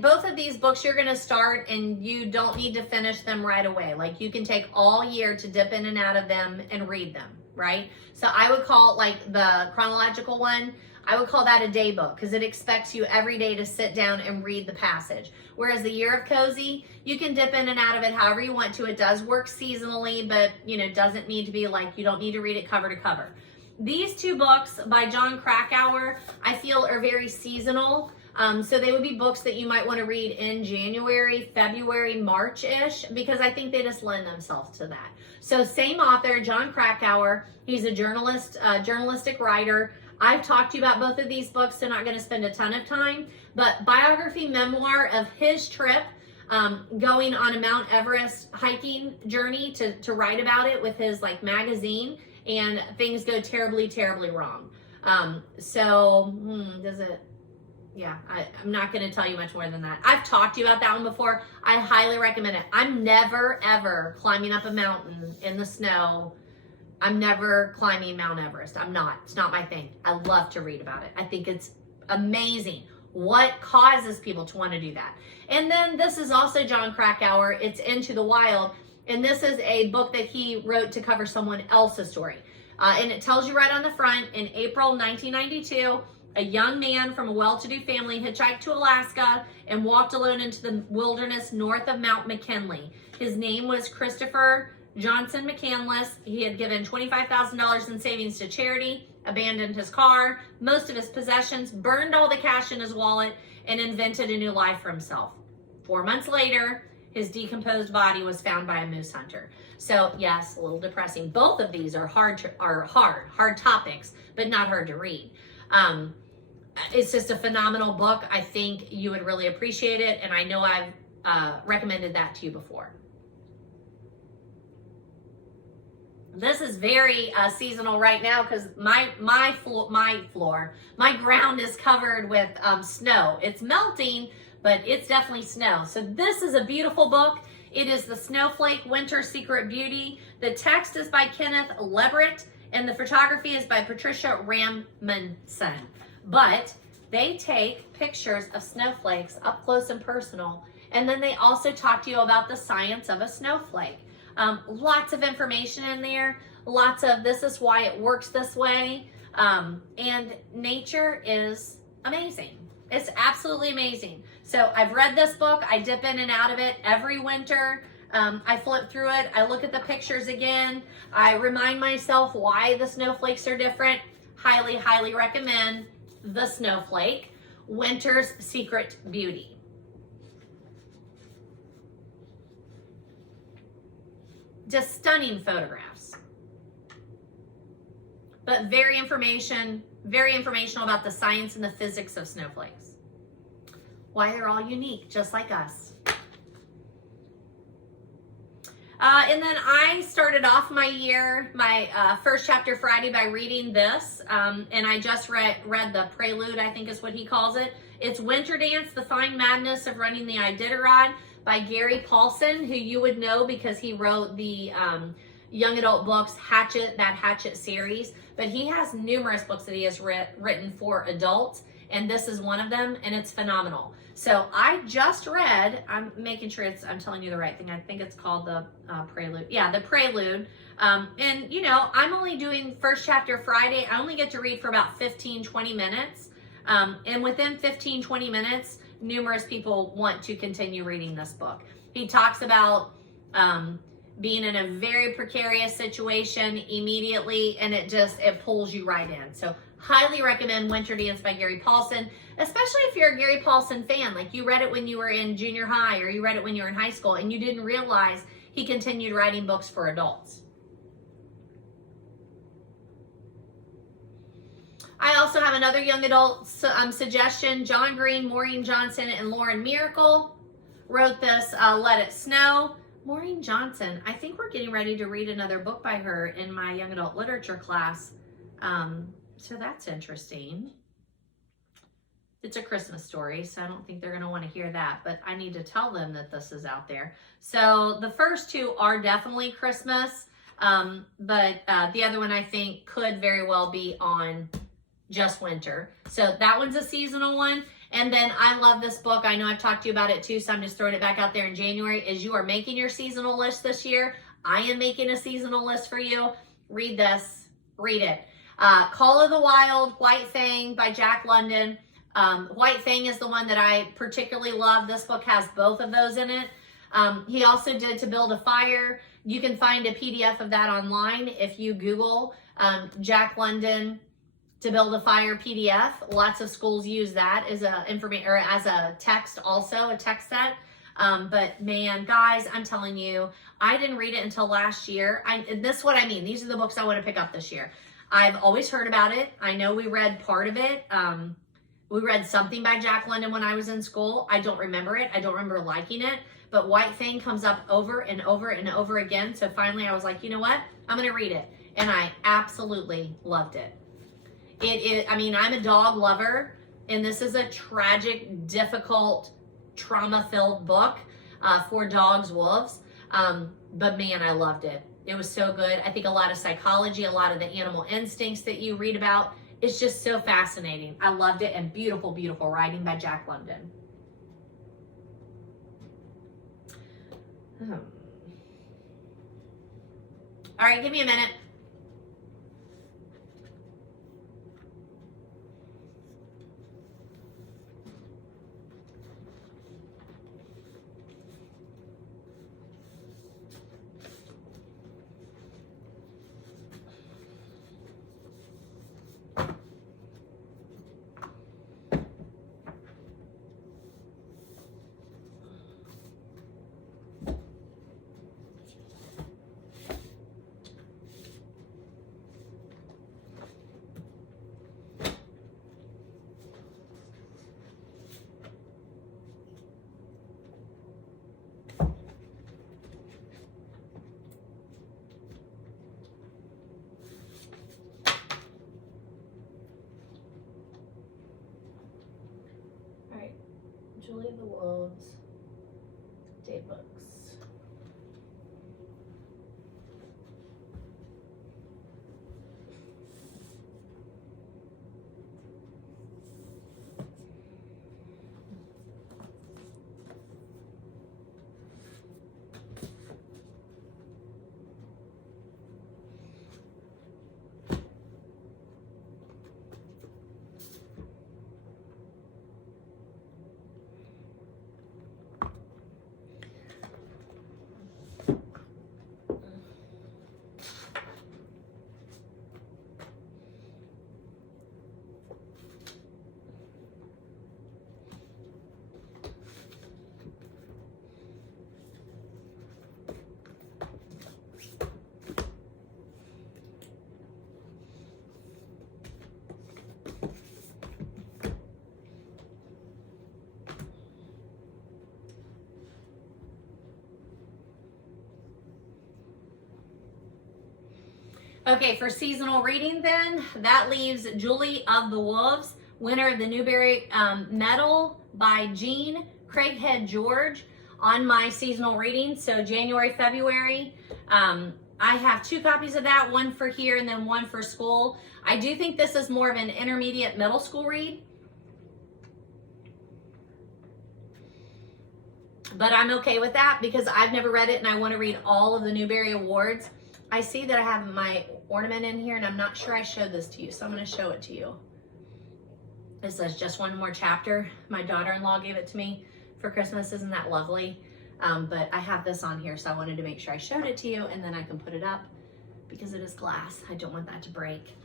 both of these books you're going to start and you don't need to finish them right away. Like you can take all year to dip in and out of them and read them, right? So I would call it like the chronological one. I would call that a day book because it expects you every day to sit down and read the passage. Whereas the Year of Cozy, you can dip in and out of it however you want to. It does work seasonally, but doesn't need to be like, you don't need to read it cover to cover. These two books by Jon Krakauer, I feel are very seasonal. So they would be books that you might want to read in January, February, March-ish, because I think they just lend themselves to that. So same author, Jon Krakauer. He's a journalistic writer. I've talked to you about both of these books, so not going to spend a ton of time, but biography memoir of his trip going on a Mount Everest hiking journey to write about it with his magazine, and things go terribly, terribly wrong. Yeah, I'm not going to tell you much more than that. I've talked to you about that one before. I highly recommend it. I'm never, ever climbing up a mountain in the snow. I'm never climbing Mount Everest. I'm not. It's not my thing. I love to read about it. I think it's amazing what causes people to want to do that. And then this is also Jon Krakauer. It's Into the Wild. And this is a book that he wrote to cover someone else's story. And it tells you right on the front, in April 1992, a young man from a well-to-do family hitchhiked to Alaska and walked alone into the wilderness north of Mount McKinley. His name was Christopher Johnson McCandless. He had given $25,000 in savings to charity, abandoned his car, most of his possessions, burned all the cash in his wallet, and invented a new life for himself. 4 months later, his decomposed body was found by a moose hunter. So yes, a little depressing. Both of these are hard topics, but not hard to read. It's just a phenomenal book. I think you would really appreciate it, and I know I've recommended that to you before. This is very seasonal right now because my ground is covered with snow. It's melting, but it's definitely snow. So this is a beautiful book. It is The Snowflake Winter Secret Beauty. The text is by Kenneth Leverett, and the photography is by Patricia Ramundsen. But they take pictures of snowflakes up close and personal, and then they also talk to you about the science of a snowflake. Lots of information in there, lots of this is why it works this way, and nature is amazing. It's absolutely amazing. So I've read this book. I dip in and out of it every winter. I flip through it. I look at the pictures again. I remind myself why the snowflakes are different. Highly, highly recommend The Snowflake, Winter's Secret Beauty. Just stunning photographs, but very informational about the science and the physics of snowflakes. Why they're all unique, just like us. And then I started off my year, my first chapter Friday, by reading this. And I just read the prelude, I think is what he calls it. It's Winter Dance, The Fine Madness of Running the Iditarod by Gary Paulson, who you would know because he wrote the young adult books, Hatchet series. But he has numerous books that he has written for adults, and this is one of them, and it's phenomenal. So I just read, I'm making sure I'm telling you the right thing. I think it's called the Prelude. Yeah, the Prelude. And I'm only doing first chapter Friday. I only get to read for about 15, 20 minutes. And within 15, 20 minutes, numerous people want to continue reading this book. He talks about being in a very precarious situation immediately, and it pulls you right in. So highly recommend Winter Dance by Gary Paulson, especially if you're a Gary Paulson fan. Like you read it when you were in junior high or you read it when you were in high school and you didn't realize he continued writing books for adults. I also have another young adult suggestion. John Green, Maureen Johnson, and Lauren Miracle wrote this, Let It Snow. Maureen Johnson, I think we're getting ready to read another book by her in my young adult literature class. So that's interesting. It's a Christmas story, so I don't think they're going to want to hear that, but I need to tell them that this is out there. So the first two are definitely Christmas, but the other one I think could very well be on just winter. So that one's a seasonal one. And then I love this book. I know I've talked to you about it too, so I'm just throwing it back out there in January. As you are making your seasonal list this year, I am making a seasonal list for you. Read this, read it. Call of the Wild, White Fang by Jack London. White Fang is the one that I particularly love. This book has both of those in it. He also did To Build a Fire. You can find a PDF of that online if you Google Jack London To Build a Fire PDF. Lots of schools use that as a text, also a text set. But man, guys, I'm telling you, I didn't read it until last year. This is what I mean. These are the books I want to pick up this year. I've always heard about it. I know we read part of it. We read something by Jack London when I was in school. I don't remember it. I don't remember liking it. But White Fang comes up over and over and over again. So finally I was like, you know what? I'm going to read it. And I absolutely loved it. I'm a dog lover. And this is a tragic, difficult, trauma-filled book for dogs, wolves. But man, I loved it. It was so good. I think a lot of psychology, a lot of the animal instincts that you read about, it's just so fascinating. I loved it, and beautiful, beautiful writing by Jack London. All right, give me a minute. Julie of the Wolves, Day Books. Okay, for seasonal reading then, that leaves Julie of the Wolves, winner of the Newbery Medal by Jean Craighead George, on my seasonal reading. So January, February. I have 2 copies of that, one for here and then one for school. I do think this is more of an intermediate middle school read, but I'm okay with that because I've never read it and I want to read all of the Newbery Awards. I see that I have my ornament in here and I'm not sure I showed this to you, so I'm going to show it to you. It says just one more chapter. My daughter-in-law gave it to me for Christmas. Isn't that lovely? But I have this on here, so I wanted to make sure I showed it to you, and then I can put it up because it is glass. I don't want that to break.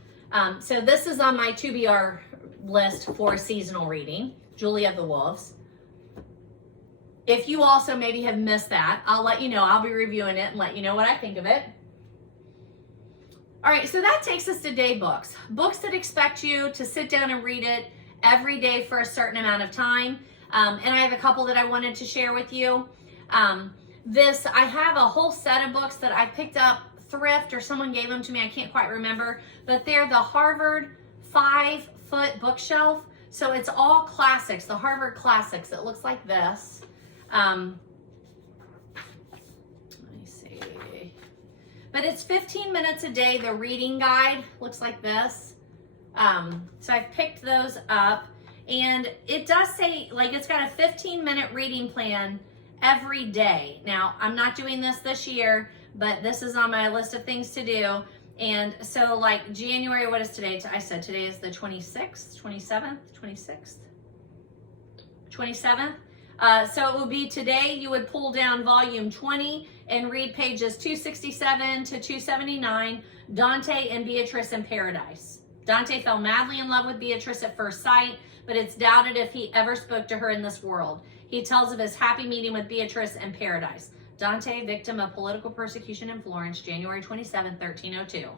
So this is on my to-be-R list for seasonal reading, Julie of the Wolves. If you also maybe have missed that, I'll let you know. I'll be reviewing it and let you know what I think of it. All right, so that takes us to day books. Books that expect you to sit down and read it every day for a certain amount of time. And I have a couple that I wanted to share with you. I have a whole set of books that I picked up thrift or someone gave them to me. I can't quite remember, but they're the Harvard 5-foot bookshelf. So it's all classics, the Harvard classics. It looks like this. Let me see. But it's 15 minutes a day. The reading guide looks like this. So I've picked those up, and it does say, like, it's got a 15-minute reading plan every day. Now, I'm not doing this year, but this is on my list of things to do. And so like January, what is today? I said today is the 26th, 27th, 26th, 27th. So it would be today you would pull down volume 20 and read pages 267 to 279, Dante and Beatrice in Paradise. Dante fell madly in love with Beatrice at first sight, but it's doubted if he ever spoke to her in this world. He tells of his happy meeting with Beatrice in Paradise. Dante, victim of political persecution in Florence, January 27, 1302.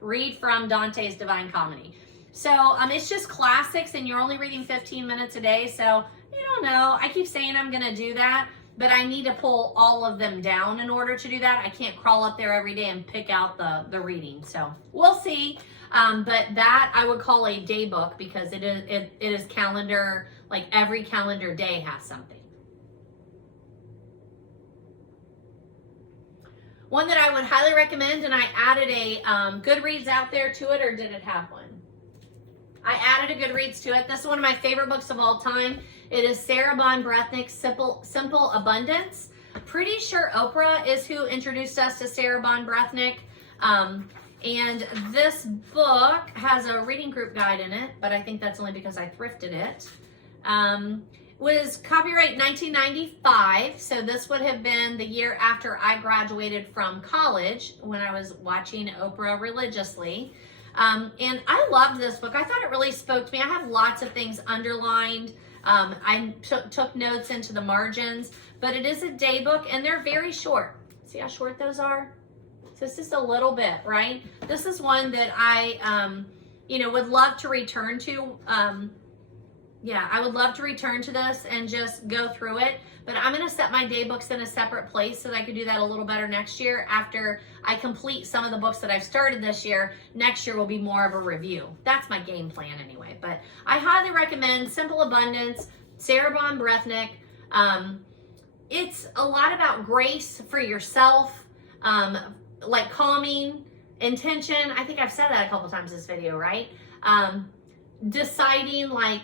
Read from Dante's Divine Comedy. So it's just classics, and you're only reading 15 minutes a day. So you don't know. I keep saying I'm going to do that, but I need to pull all of them down in order to do that. I can't crawl up there every day and pick out the reading. So we'll see. But that I would call a day book because it is calendar, like every calendar day has something. One that I would highly recommend, and I added a Goodreads out there to it, or did it have one? I added a Goodreads to it. This is one of my favorite books of all time. It is Sarah Bon Breathnach's Simple Abundance. Pretty sure Oprah is who introduced us to Sarah Bon Breathnach. And this book has a reading group guide in it, but I think that's only because I thrifted it. Was copyright 1995, so this would have been the year after I graduated from college when I was watching Oprah religiously. And I loved this book. I thought it really spoke to me. I have lots of things underlined. I took notes into the margins, but it is a day book and they're very short. See how short those are? So it's just a little bit, right? This is one that I, would love to return to. I would love to return to this and just go through it, but I'm going to set my day books in a separate place so that I could do that a little better next year after I complete some of the books that I've started this year. Next year will be more of a review. That's my game plan anyway, but I highly recommend Simple Abundance, Sarah Bon Breathnach. It's a lot about grace for yourself, like calming, intention. I think I've said that a couple times in this video, right? Deciding like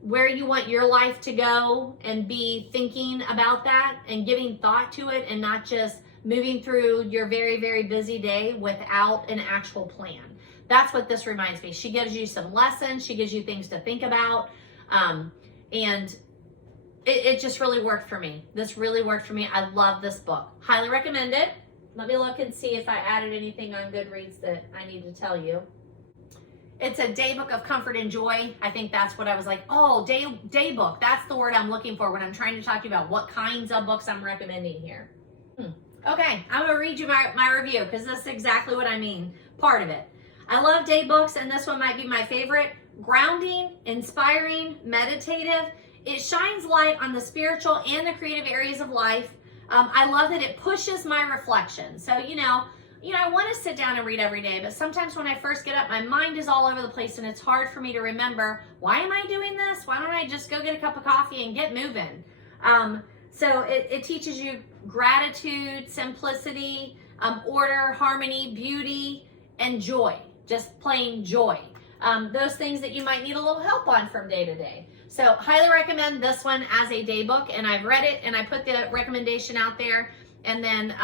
where you want your life to go and be thinking about that and giving thought to it and not just moving through your very, very busy day without an actual plan. That's what this reminds me. She gives you some lessons. She gives you things to think about. And it just really worked for me. This really worked for me. I love this book. Highly recommend it. Let me look and see if I added anything on Goodreads that I need to tell you. It's a day book of comfort and joy. I think that's what I was like, oh, day book. That's the word I'm looking for when I'm trying to talk to you about what kinds of books I'm recommending here. Okay, I'm going to read you my review because this is exactly what I mean. Part of it. I love day books, and this one might be my favorite. Grounding, inspiring, meditative. It shines light on the spiritual and the creative areas of life. I love that it pushes my reflection. So, I want to sit down and read every day, but sometimes when I first get up, my mind is all over the place and it's hard for me to remember, why am I doing this? Why don't I just go get a cup of coffee and get moving? So it teaches you gratitude, simplicity, order, harmony, beauty, and joy. Just plain joy. Those things that you might need a little help on from day to day. So highly recommend this one as a day book, and I've read it and I put the recommendation out there. And then,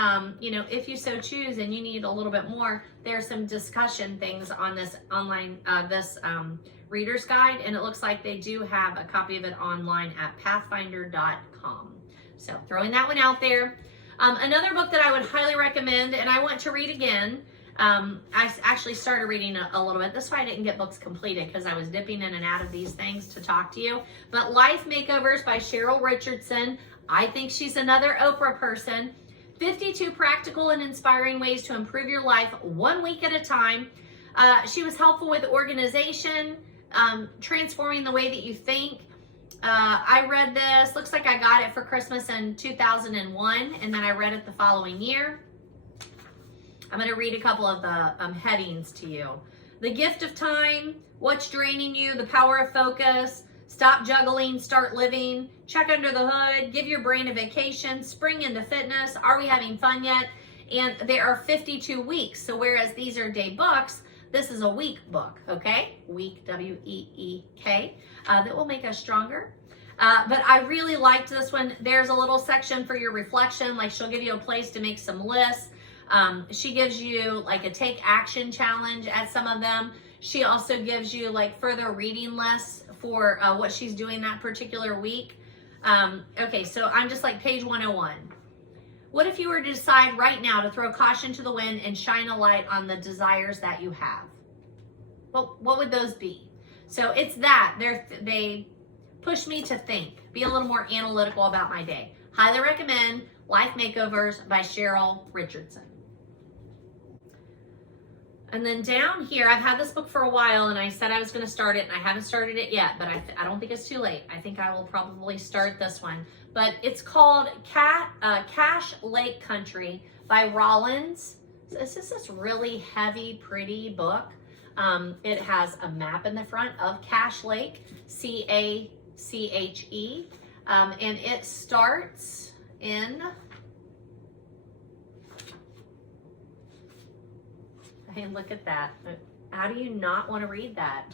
if you so choose and you need a little bit more, there's some discussion things on this online, reader's guide. And it looks like they do have a copy of it online at pathfinder.com. So throwing that one out there. Another book that I would highly recommend, and I want to read again. I actually started reading a little bit. This is why I didn't get books completed, because I was dipping in and out of these things to talk to you. But Life Makeovers by Cheryl Richardson. I think she's another Oprah person. 52 practical and inspiring ways to improve your life 1 week at a time. She was helpful with organization, transforming the way that you think. I read this, looks like I got it for Christmas in 2001, and then I read it the following year. I'm going to read a couple of the headings to you. The Gift of Time, What's Draining You, The Power of Focus, Stop Juggling, Start Living, Check Under the Hood, Give Your Brain a Vacation, Spring into Fitness, Are We Having Fun Yet? And there are 52 weeks. So whereas these are day books, this is a week book, okay? Week, W-E-E-K, that will make us stronger. But I really liked this one. There's a little section for your reflection, like she'll give you a place to make some lists. She gives you like a take action challenge at some of them. She also gives you like further reading lists for what she's doing that particular week. Okay, so I'm just like page 101. What if you were to decide right now to throw caution to the wind and shine a light on the desires that you have? Well, what would those be? So it's that. They push me to think, be a little more analytical about my day. Highly recommend Life Makeovers by Cheryl Richardson. And then down here, I've had this book for a while and I said I was going to start it and I haven't started it yet, but I don't think it's too late. I think I will probably start this one. But it's called Cache Lake Country by Rollins. So this is this really heavy, pretty book. It has a map in the front of Cache Lake, C-A-C-H-E, and it starts in... Hey, look at that. How do you not want to read that?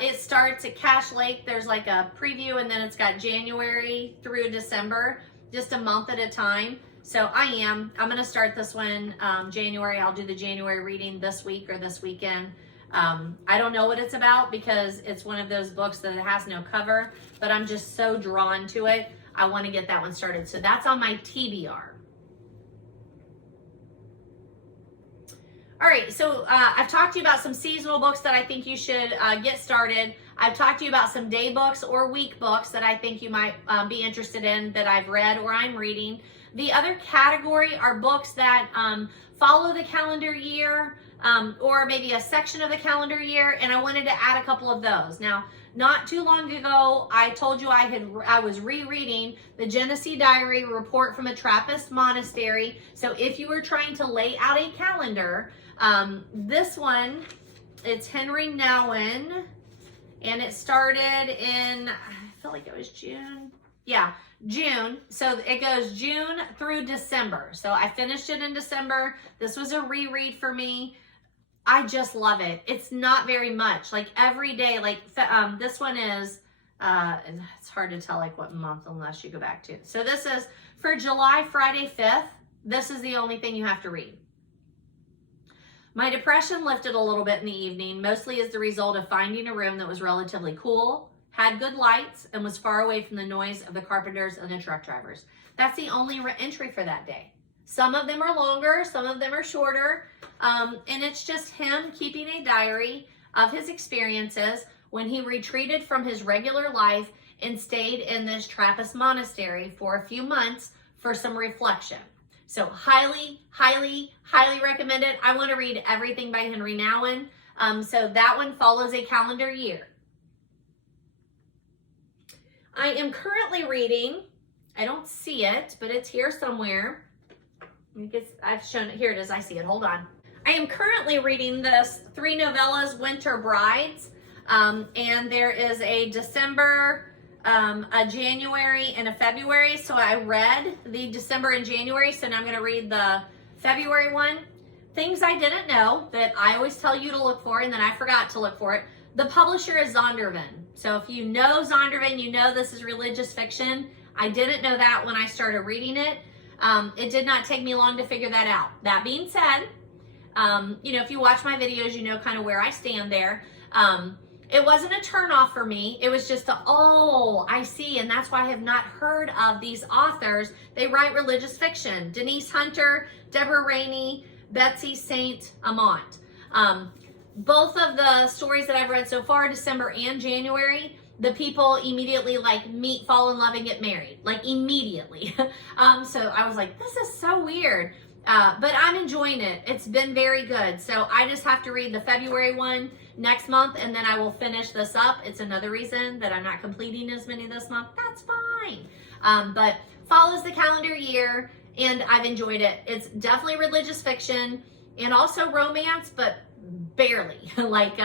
It starts at Cache Lake. There's like a preview and then it's got January through December, just a month at a time. So I'm going to start this one January. I'll do the January reading this week or this weekend. I don't know what it's about because it's one of those books that it has no cover, but I'm just so drawn to it. I want to get that one started. So that's on my TBR. All right, so I've talked to you about some seasonal books that I think you should get started. I've talked to you about some day books or week books that I think you might be interested in that I've read or I'm reading. The other category are books that follow the calendar year or maybe a section of the calendar year, and I wanted to add a couple of those. Now, not too long ago, I told you I was rereading the Genesee Diary, Report from a Trappist Monastery. So if you were trying to lay out a calendar, this one, it's Henry Nouwen, and it started in, I feel like it was June. Yeah, June. So it goes June through December. So I finished it in December. This was a reread for me. I just love it. It's not very much. Like every day, like this one is, and it's hard to tell like what month unless you go back to. So this is for July, Friday 5th. This is the only thing you have to read. My depression lifted a little bit in the evening, mostly as the result of finding a room that was relatively cool, had good lights, and was far away from the noise of the carpenters and the truck drivers. That's the only entry for that day. Some of them are longer, some of them are shorter, and it's just him keeping a diary of his experiences when he retreated from his regular life and stayed in this Trappist monastery for a few months for some reflection. So highly, highly, highly recommend it. I want to read everything by Henry Nouwen. So that one follows a calendar year. I am currently reading, I don't see it, but it's here somewhere. I've shown it, here it is, I see it, hold on. I am currently reading this 3 novellas, Winter Brides, and there is a December, a January, and a February. So I read the December and January, so now I'm going to read the February one. Things I didn't know that I always tell you to look for, and then I forgot to look for it. The publisher is Zondervan. So if you know Zondervan, you know this is religious fiction. I didn't know that when I started reading it. It did not take me long to figure that out. That being said, you know, if you watch my videos, you know kind of where I stand there. It wasn't a turnoff for me. It was just oh, I see. And that's why I have not heard of these authors. They write religious fiction. Denise Hunter, Deborah Rainey, Betsy St. Amant. Both of the stories that I've read so far, December and January, the people immediately like meet, fall in love, and get married, like immediately. So I was like, this is so weird. But I'm enjoying it. It's been very good. So I just have to read the February one next month, and then I will finish this up. It's another reason that I'm not completing as many this month. That's fine. But follows the calendar year, and I've enjoyed it. It's definitely religious fiction and also romance, but barely. Like,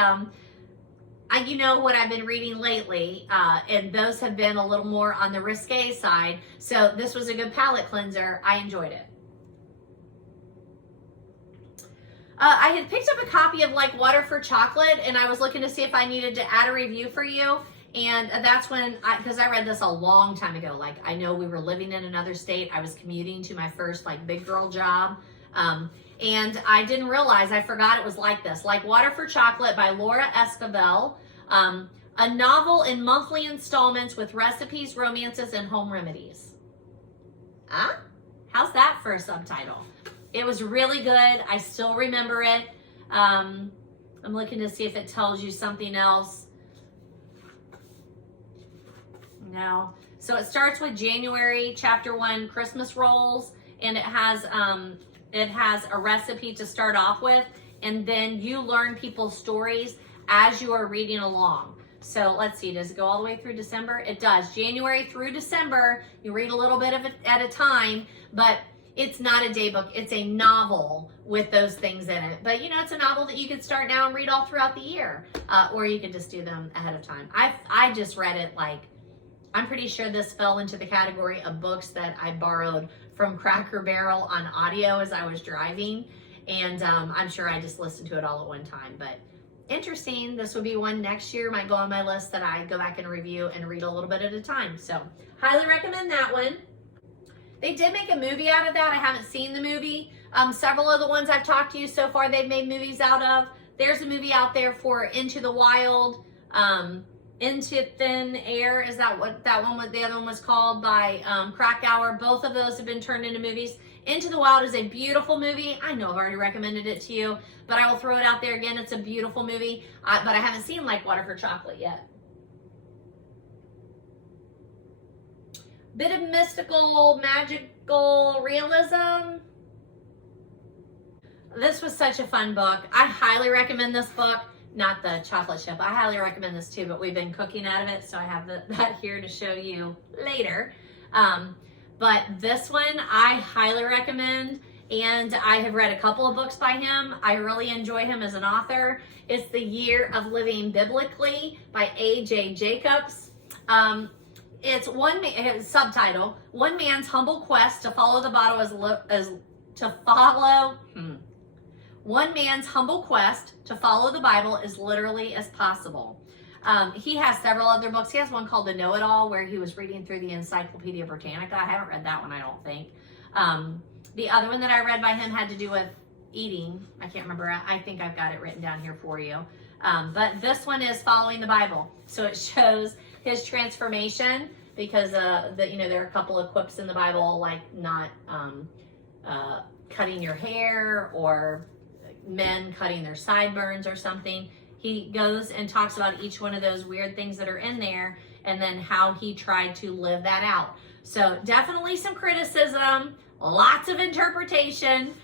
you know what I've been reading lately, and those have been a little more on the risque side. So this was a good palate cleanser. I enjoyed it. I had picked up a copy of like Water for Chocolate, and I was looking to see if I needed to add a review for you. And that's when, because I read this a long time ago. Like, I know we were living in another state. I was commuting to my first like big girl job. And I didn't realize, I forgot it was like this. Like Water for Chocolate by Laura Esquivel. A novel in monthly installments with recipes, romances, and home remedies. Huh? How's that for a subtitle? It was really good. I still remember it. I'm looking to see if it tells you something else. No. So it starts with January, chapter 1, Christmas rolls, and it has a recipe to start off with, and then you learn people's stories as you are reading along. So let's see, does it go all the way through December? It does. January through December, you read a little bit of it at a time, but it's not a day book. It's a novel with those things in it. But you know, it's a novel that you could start now and read all throughout the year, or you could just do them ahead of time. I just read it like, I'm pretty sure this fell into the category of books that I borrowed from Cracker Barrel on audio as I was driving. And I'm sure I just listened to it all at one time. But interesting, this would be one next year, might go on my list that I go back and review and read a little bit at a time. So highly recommend that one. They did make a movie out of that. I haven't seen the movie. Several of the ones I've talked to you so far, they've made movies out of. There's a movie out there for Into the Wild, Into Thin Air, is that what that one was? The other one was called, by Krakauer. Both of those have been turned into movies. Into the Wild is a beautiful movie. I know I've already recommended it to you, but I will throw it out there again. It's a beautiful movie, but I haven't seen Like Water for Chocolate yet. Bit of mystical, magical realism. This was such a fun book. I highly recommend this book. Not the chocolate chip. I highly recommend this too, but we've been cooking out of it, so I have that here to show you later. But this one I highly recommend, and I have read a couple of books by him. I really enjoy him as an author. It's The Year of Living Biblically by A.J. Jacobs. It's subtitle, One Man's Humble Quest to Follow the Bible One man's humble quest to follow the Bible as literally as possible. He has several other books. He has one called The Know-It-All, where he was reading through the Encyclopedia Britannica. I haven't read that one, I don't think. The other one that I read by him had to do with eating. I can't remember. I think I've got it written down here for you. But this one is Following the Bible. So it shows his transformation, because there are a couple of quips in the Bible, like not cutting your hair, or men cutting their sideburns or something. He goes and talks about each one of those weird things that are in there, and then how he tried to live that out. So definitely some criticism, lots of interpretation.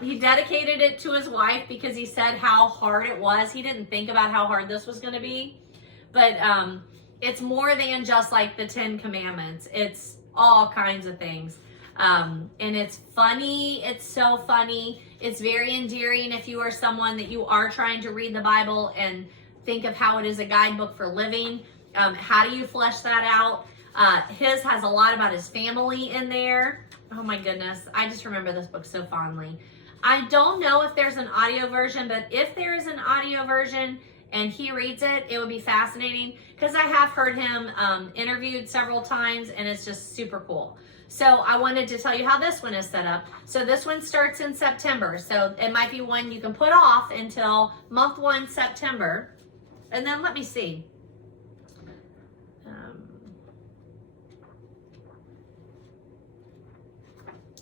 He dedicated it to his wife because he said how hard it was. He didn't think about how hard this was going to be, but it's more than just like the 10 Commandments. It's all kinds of things. And it's funny. It's so funny. It's very endearing if you are someone that you are trying to read the Bible and think of how it is a guidebook for living. How do you flesh that out? His has a lot about his family in there. Oh my goodness. I just remember this book so fondly. I don't know if there's an audio version, but if there is an audio version and he reads it, it would be fascinating, because I have heard him interviewed several times, and it's just super cool. So I wanted to tell you how this one is set up. So this one starts in September. So it might be one you can put off until month 1, September. And then let me see.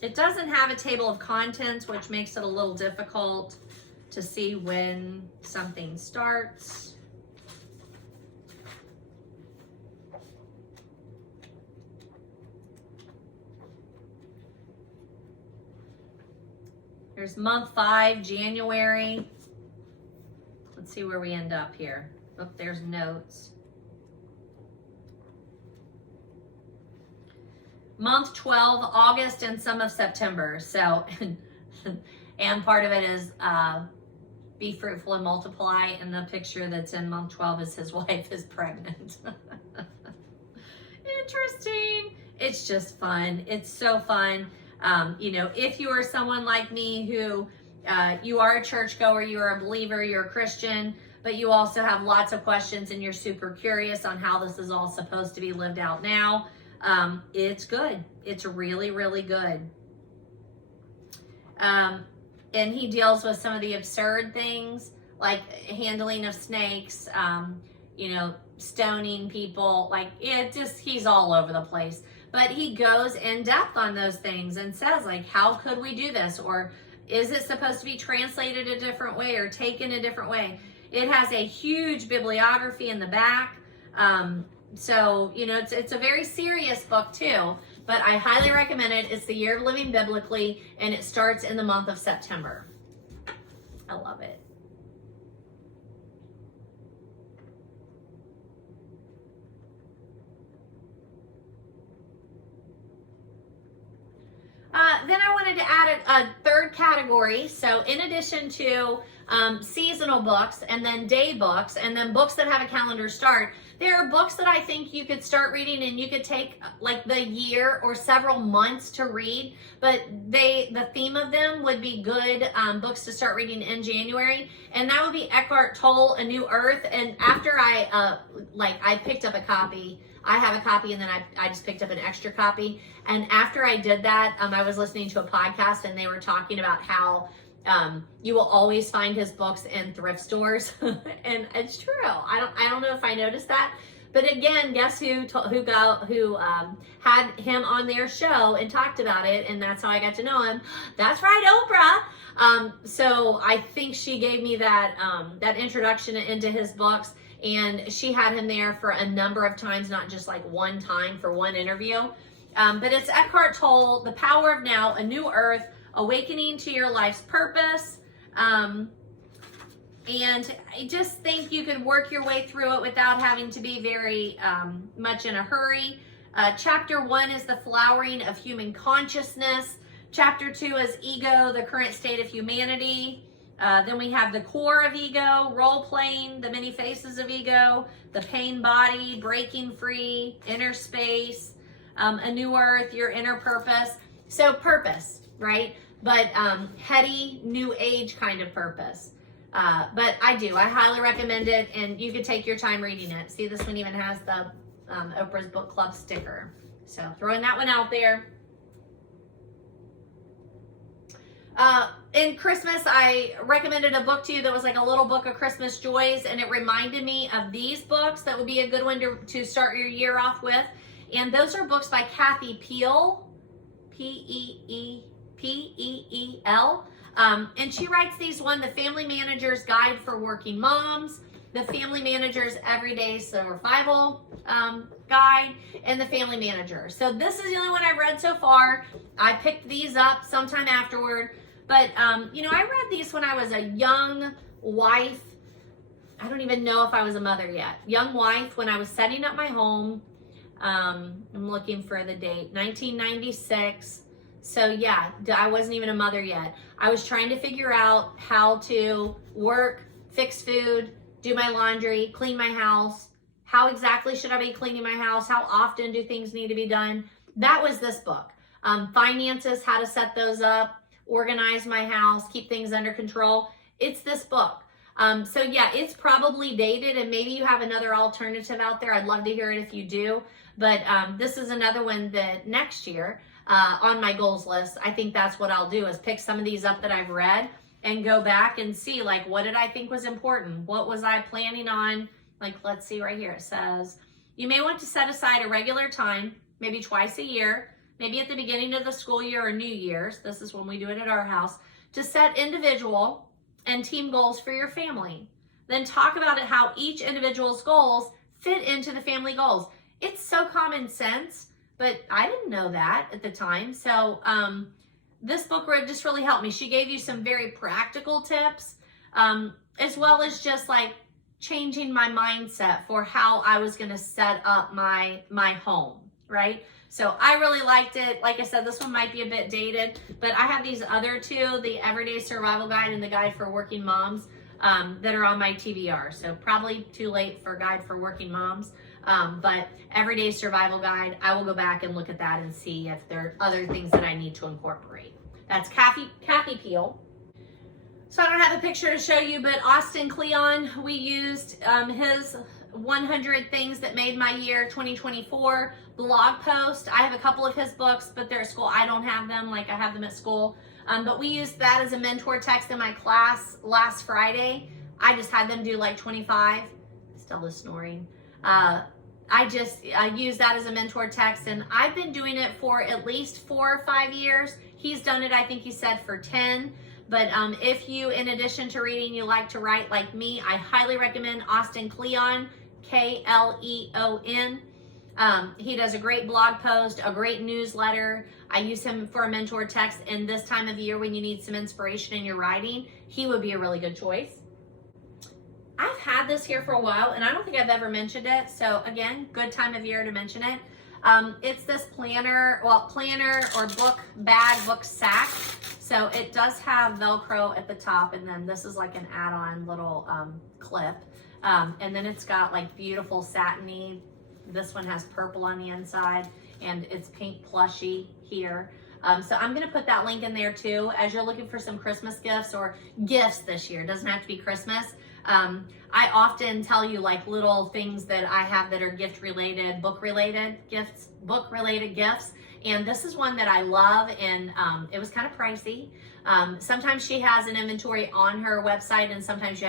It doesn't have a table of contents, which makes it a little difficult to see when something starts. There's month 5, January. Let's see where we end up here. Oh, there's notes. Month 12, August, and some of September. So, and part of it is be fruitful and multiply. And the picture that's in month 12 is his wife is pregnant. Interesting. It's just fun. It's so fun. If you are someone like me who you are a churchgoer, you are a believer, you're a Christian, but you also have lots of questions and you're super curious on how this is all supposed to be lived out now. It's good. It's really, really good. And he deals with some of the absurd things like handling of snakes, you know, stoning people, like he's all over the place. But he goes in depth on those things and says, like, how could we do this? Or is it supposed to be translated a different way or taken a different way? It has a huge bibliography in the back. So, you know, it's a very serious book too, but I highly recommend it. It's The Year of Living Biblically, and it starts in the month of September. I love it. Then I wanted to add a third category. So in addition to seasonal books and then day books and then books that have a calendar start, there are books that I think you could start reading and you could take like the year or several months to read, but the theme of them would be good books to start reading in January, and that would be Eckhart Tolle, A New Earth. And after I picked up a copy, I have a copy, and then I just picked up an extra copy. And after I did that, I was listening to a podcast, and they were talking about how you will always find his books in thrift stores, and it's true. I don't know if I noticed that, but again, guess who had him on their show and talked about it, and that's how I got to know him. That's right, Oprah. So I think she gave me that that introduction into his books. And she had him there for a number of times, not just like one time for one interview. But it's Eckhart Tolle, The Power of Now, A New Earth, Awakening to Your Life's Purpose. And I just think you could work your way through it without having to be very much in a hurry. Chapter 1 is The Flowering of Human Consciousness. Chapter 2 is Ego, the Current State of Humanity. Then we have The Core of Ego, Role-Playing, The Many Faces of Ego, The Pain Body, Breaking Free, Inner Space, A New Earth, Your Inner Purpose. So purpose, right? But heady, new age kind of purpose. But I highly recommend it, and you could take your time reading it. See, this one even has the Oprah's Book Club sticker. So throwing that one out there. In Christmas, I recommended a book to you that was like a little book of Christmas joys, and it reminded me of these books that would be a good one to start your year off with. And those are books by Kathy Peel, P-E-E-P-E-E-L. And she writes these The Family Manager's Guide for Working Moms, The Family Manager's Everyday Survival Guide, and The Family Manager. So this is the only one I've read so far. I picked these up sometime afterward. But, you know, I read these when I was a young wife. I don't even know if I was a mother yet. Young wife when I was setting up my home. I'm looking for the date, 1996. So yeah, I wasn't even a mother yet. I was trying to figure out how to work, fix food, do my laundry, clean my house. How exactly should I be cleaning my house? How often do things need to be done? That was this book. Finances, how to set those up, organize my house, keep things under control. It's this book. So yeah, it's probably dated, and maybe you have another alternative out there. I'd love to hear it if you do. But this is another one that next year on my goals list, I think that's what I'll do, is pick some of these up that I've read and go back and see, like, what did I think was important? What was I planning on? Like, let's see right here. It says, you may want to set aside a regular time, maybe twice a year, maybe at the beginning of the school year or New Year's. This is when we do it at our house, to set individual and team goals for your family. Then talk about it, how each individual's goals fit into the family goals. It's so common sense, but I didn't know that at the time. So this book just really helped me. She gave you some very practical tips, as well as just like changing my mindset for how I was going to set up my home, right? So I really liked it. Like I said, this one might be a bit dated, but I have these other two, the Everyday Survival Guide and the Guide for Working Moms, that are on my TBR. So probably too late for Guide for Working Moms, but Everyday Survival Guide, I will go back and look at that and see if there are other things that I need to incorporate. That's Kathy Peel. So I don't have a picture to show you, but Austin Kleon, we used his 100 Things That Made My Year 2024 blog post. I have a couple of his books, but they're at school. I don't have them like I have them at school. But we used that as a mentor text in my class last Friday. I just had them do like 25. Stella's snoring. I used that as a mentor text, and I've been doing it for at least 4 or 5 years. He's done it, I think he said, for 10. But if you, in addition to reading, you like to write like me, I highly recommend Austin Kleon, Kleon. He does a great blog post, a great newsletter. I use him for a mentor text, and this time of year when you need some inspiration in your writing, he would be a really good choice. I've had this here for a while, and I don't think I've ever mentioned it. So again, good time of year to mention it. It's this planner or book bag, book sack. So it does have Velcro at the top, and then this is like an add-on little clip. And then it's got like beautiful satiny. This one has purple on the inside, and it's pink plushy here. So I'm gonna put that link in there too, as you're looking for some Christmas gifts or gifts this year. It doesn't have to be Christmas. I often tell you like little things that I have that are gift related, book related gifts. And this is one that I love, and it was kind of pricey. Sometimes she has an inventory on her website, and sometimes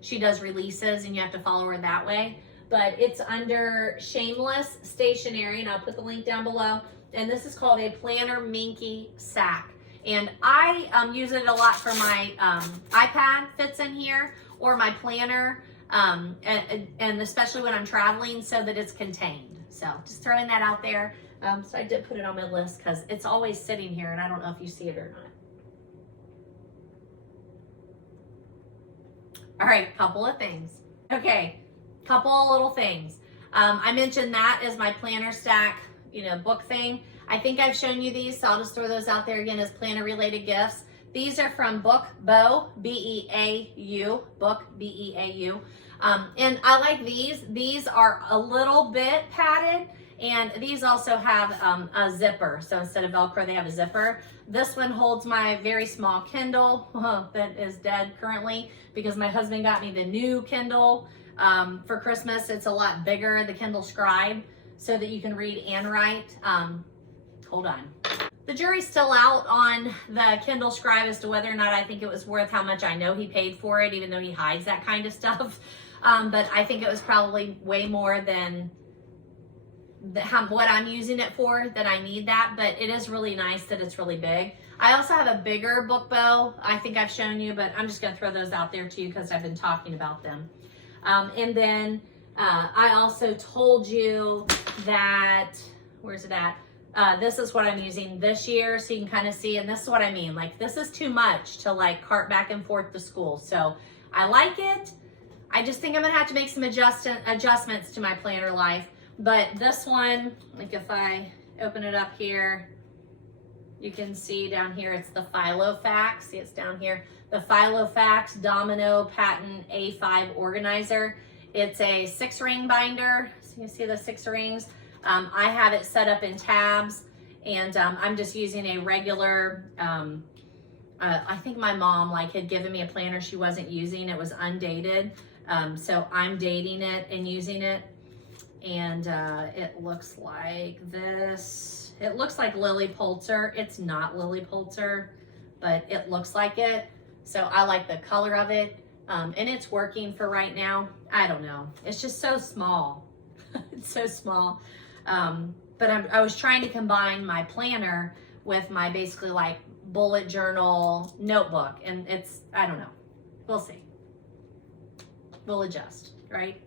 she does releases and you have to follow her that way. But it's under Shameless Stationery, and I'll put the link down below. And this is called a Planner Minky Sack. And I use it a lot for my iPad, fits in here, or my planner, and especially when I'm traveling, so that it's contained. So just throwing that out there. So I did put it on my list because it's always sitting here, and I don't know if you see it or not. All right, couple of things. Okay, couple of little things. I mentioned that as my planner stack, book thing. I think I've shown you these, so I'll just throw those out there again as planner related gifts. These are from Book B-E-A-U, Book B-E-A-U. And I like these. These are a little bit padded, and these also have a zipper. So instead of Velcro, they have a zipper. This one holds my very small Kindle that is dead currently because my husband got me the new Kindle for Christmas. It's a lot bigger, the Kindle Scribe, so that you can read and write. Hold on. The jury's still out on the Kindle Scribe as to whether or not I think it was worth how much I know he paid for it, even though he hides that kind of stuff. But I think it was probably way more than what I'm using it for, that I need that. But it is really nice that it's really big. I also have a bigger book bow. I think I've shown you, but I'm just going to throw those out there too because I've been talking about them. And then I also told you that, where's it at? This is what I'm using this year, so you can kind of see, and this is what I mean. Like, this is too much to like cart back and forth to school. So I like it. I just think I'm gonna have to make some adjustments to my planner life. But this one, like if I open it up here, you can see down here, it's the Filofax. See, it's down here. The Filofax Domino Patent A5 Organizer. It's a 6-ring binder. So you see the 6 rings. I have it set up in tabs, and I'm just using a regular, I think my mom had given me a planner she wasn't using. It was undated. So I'm dating it and using it. And it looks like this. It looks like Lily Pulitzer. It's not Lily Pulitzer, but it looks like it. So I like the color of it. And it's working for right now. I don't know. It's just so small. It's so small. But I was trying to combine my planner with my basically like bullet journal notebook, and I don't know. We'll see. We'll adjust, right?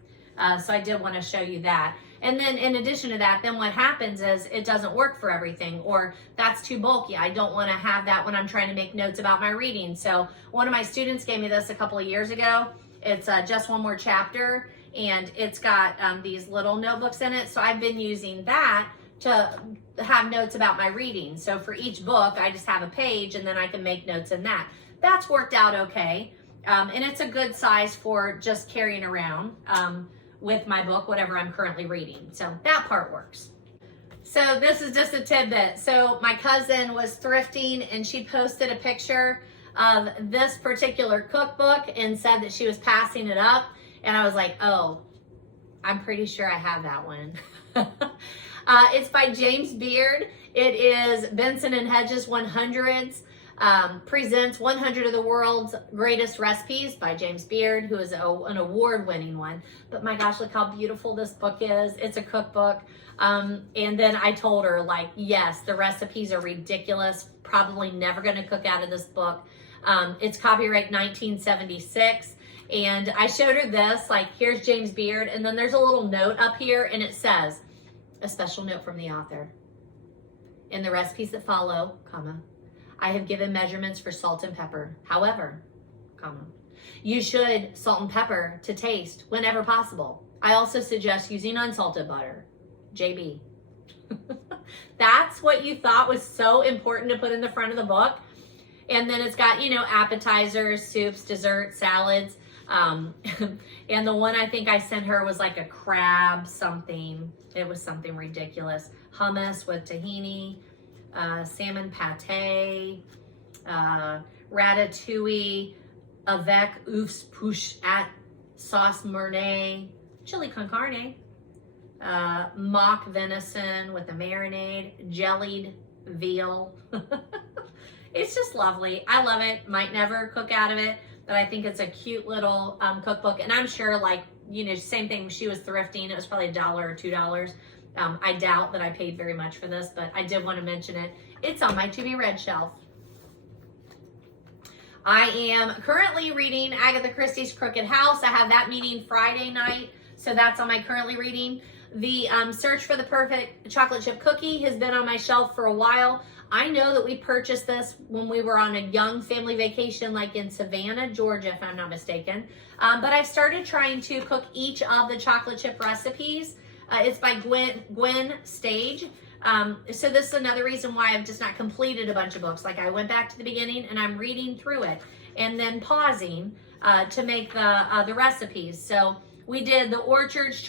So I did want to show you that. And then in addition to that, then what happens is it doesn't work for everything, or that's too bulky. I don't want to have that when I'm trying to make notes about my reading. So one of my students gave me this a couple of years ago. It's Just One More Chapter, and it's got these little notebooks in it. So I've been using that to have notes about my reading. So for each book, I just have a page, and then I can make notes in that. That's worked out okay. And it's a good size for just carrying around with my book, whatever I'm currently reading. So that part works. So this is just a tidbit. So my cousin was thrifting, and she posted a picture of this particular cookbook and said that she was passing it up. And I was like, oh, I'm pretty sure I have that one. It's by James Beard. It is Benson and Hedges 100s. Presents 100 of the world's greatest recipes by James Beard, who is an award-winning one. But my gosh, look how beautiful this book is. It's a cookbook. And then I told her, like, yes, the recipes are ridiculous. Probably never going to cook out of this book. It's copyright 1976. And I showed her this, like, here's James Beard. And then there's a little note up here, and it says, a special note from the author. In the recipes that follow, comma, I have given measurements for salt and pepper. However, comma, you should salt and pepper to taste whenever possible. I also suggest using unsalted butter. JB. That's what you thought was so important to put in the front of the book. And then it's got, you know, appetizers, soups, desserts, salads. And the one I think I sent her was like a crab something. It was something ridiculous. Hummus with tahini, salmon pate, ratatouille, avec oeufs poche at sauce mornay, chili con carne, mock venison with a marinade, jellied veal. It's just lovely. I love it. Might never cook out of it, but I think it's a cute little cookbook. And I'm sure, like, you know, same thing, she was thrifting. It was probably $1 or $2. I doubt that I paid very much for this, but I did want to mention it. It's on my to-be-read shelf. I am currently reading Agatha Christie's Crooked House. I have that meeting Friday night, so that's on my currently reading. The Search for the Perfect Chocolate Chip Cookie has been on my shelf for a while. I know that we purchased this when we were on a young family vacation, like in Savannah, Georgia, if I'm not mistaken. But I've started trying to cook each of the chocolate chip recipes. It's by Gwen Stage. So this is another reason why I've just not completed a bunch of books. Like, I went back to the beginning and I'm reading through it and then pausing to make the recipes. So we did the Orchard's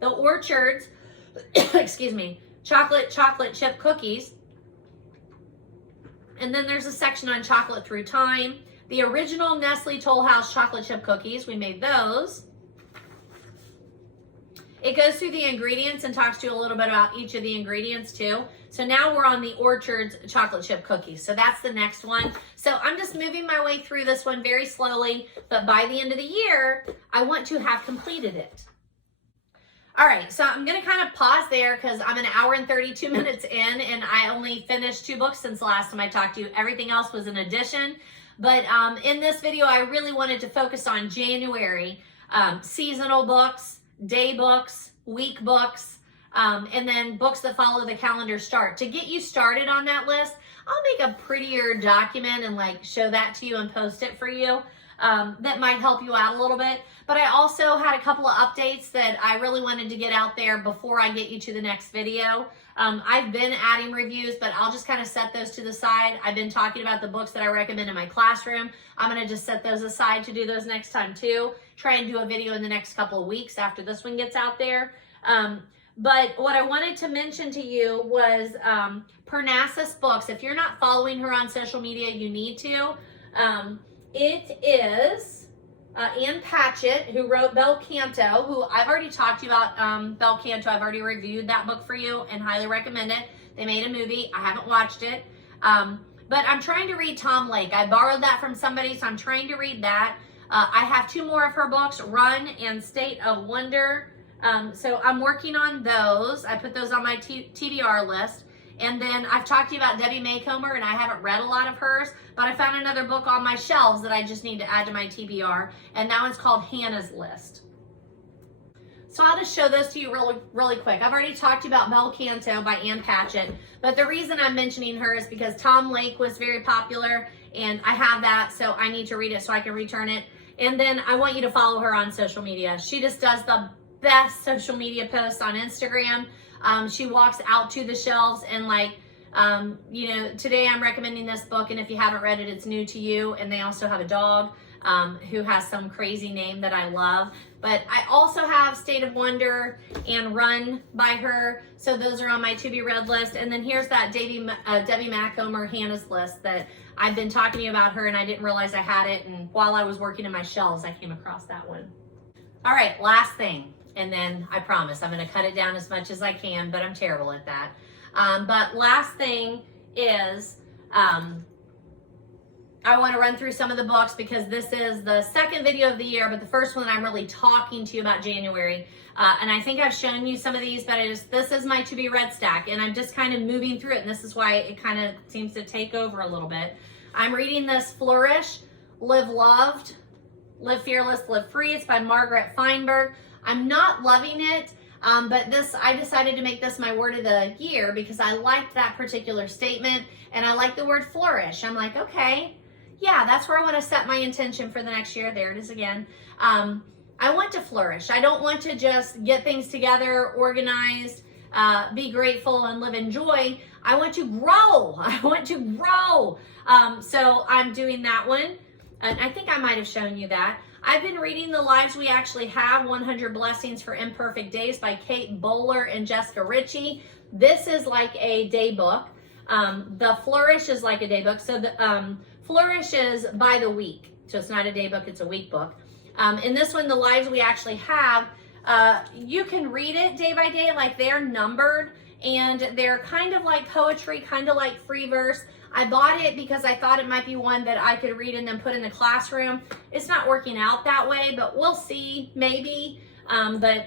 the Orchard's, excuse me, chocolate chip cookies. And then there's a section on chocolate through time. The original Nestle Toll House chocolate chip cookies, we made those. It goes through the ingredients and talks to you a little bit about each of the ingredients too. So now we're on the Orchard's chocolate chip cookies. So that's the next one. So I'm just moving my way through this one very slowly, but by the end of the year, I want to have completed it. All right, so I'm gonna kind of pause there because I'm an hour and 32 minutes in and I only finished 2 books since the last time I talked to you. Everything else was an addition. But in this video, I really wanted to focus on January, seasonal books, day books, week books, and then books that follow the calendar start. To get you started on that list, I'll make a prettier document and like show that to you and post it for you. That might help you out a little bit. But I also had a couple of updates that I really wanted to get out there before I get you to the next video. I've been adding reviews, but I'll just kind of set those to the side. I've been talking about the books that I recommend in my classroom. I'm going to just set those aside to do those next time too. Try and do a video in the next couple of weeks after this one gets out there. But what I wanted to mention to you was Parnassus Books. If you're not following her on social media, you need to. It is Ann Patchett, who wrote Bel Canto, who I've already talked to you about. Bel Canto, I've already reviewed that book for you and highly recommend it. They made a movie. I haven't watched it. But I'm trying to read Tom Lake. I borrowed that from somebody, so I'm trying to read that. I have 2 more of her books, Run and State of Wonder. So I'm working on those. I put those on my TBR list. And then I've talked to you about Debbie Maycomer, and I haven't read a lot of hers, but I found another book on my shelves that I just need to add to my TBR, and that one's called Hannah's List. So I'll just show those to you really quick. I've already talked to you about Bel Canto by Ann Patchett, but the reason I'm mentioning her is because Tom Lake was very popular, and I have that, so I need to read it so I can return it. And then I want you to follow her on social media. She just does the best social media posts on Instagram. She walks out to the shelves and you know, today I'm recommending this book, and if you haven't read it, it's new to you. And they also have a dog who has some crazy name that I love. But I also have State of Wonder and Run by her. So those are on my to be read list. And then here's that Debbie Maycomer Hannah's List that I've been talking to you about her and I didn't realize I had it, and while I was working in my shelves, I came across that one. All right, last thing, and then I promise I'm going to cut it down as much as I can, but I'm terrible at that. But last thing is, I want to run through some of the books because this is the second video of the year, but the first one I'm really talking to you about January. And I think I've shown you some of these, but this is my to be read stack, and I'm just kind of moving through it, and this is why it kind of seems to take over a little bit. I'm reading this Flourish, Live Loved, Live Fearless, Live Free. It's by Margaret Feinberg. I'm not loving it, but I decided to make this my word of the year because I liked that particular statement, and I like the word flourish. I'm like, okay, yeah, that's where I want to set my intention for the next year. There it is again. I want to flourish. I don't want to just get things together, organized, be grateful, and live in joy. I want to grow. I want to grow. So I'm doing that one. And I think I might have shown you that. I've been reading The Lives We Actually Have, 100 Blessings for Imperfect Days by Kate Bowler and Jessica Ritchie. This is like a day book. The Flourish is like a day book. So the Flourish is by the week. So it's not a day book, it's a week book. In this one, The Lives We Actually Have, you can read it day by day, like they're numbered, and they're kind of like poetry, kind of like free verse. I bought it because I thought it might be one that I could read and then put in the classroom. It's not working out that way, but we'll see, maybe, but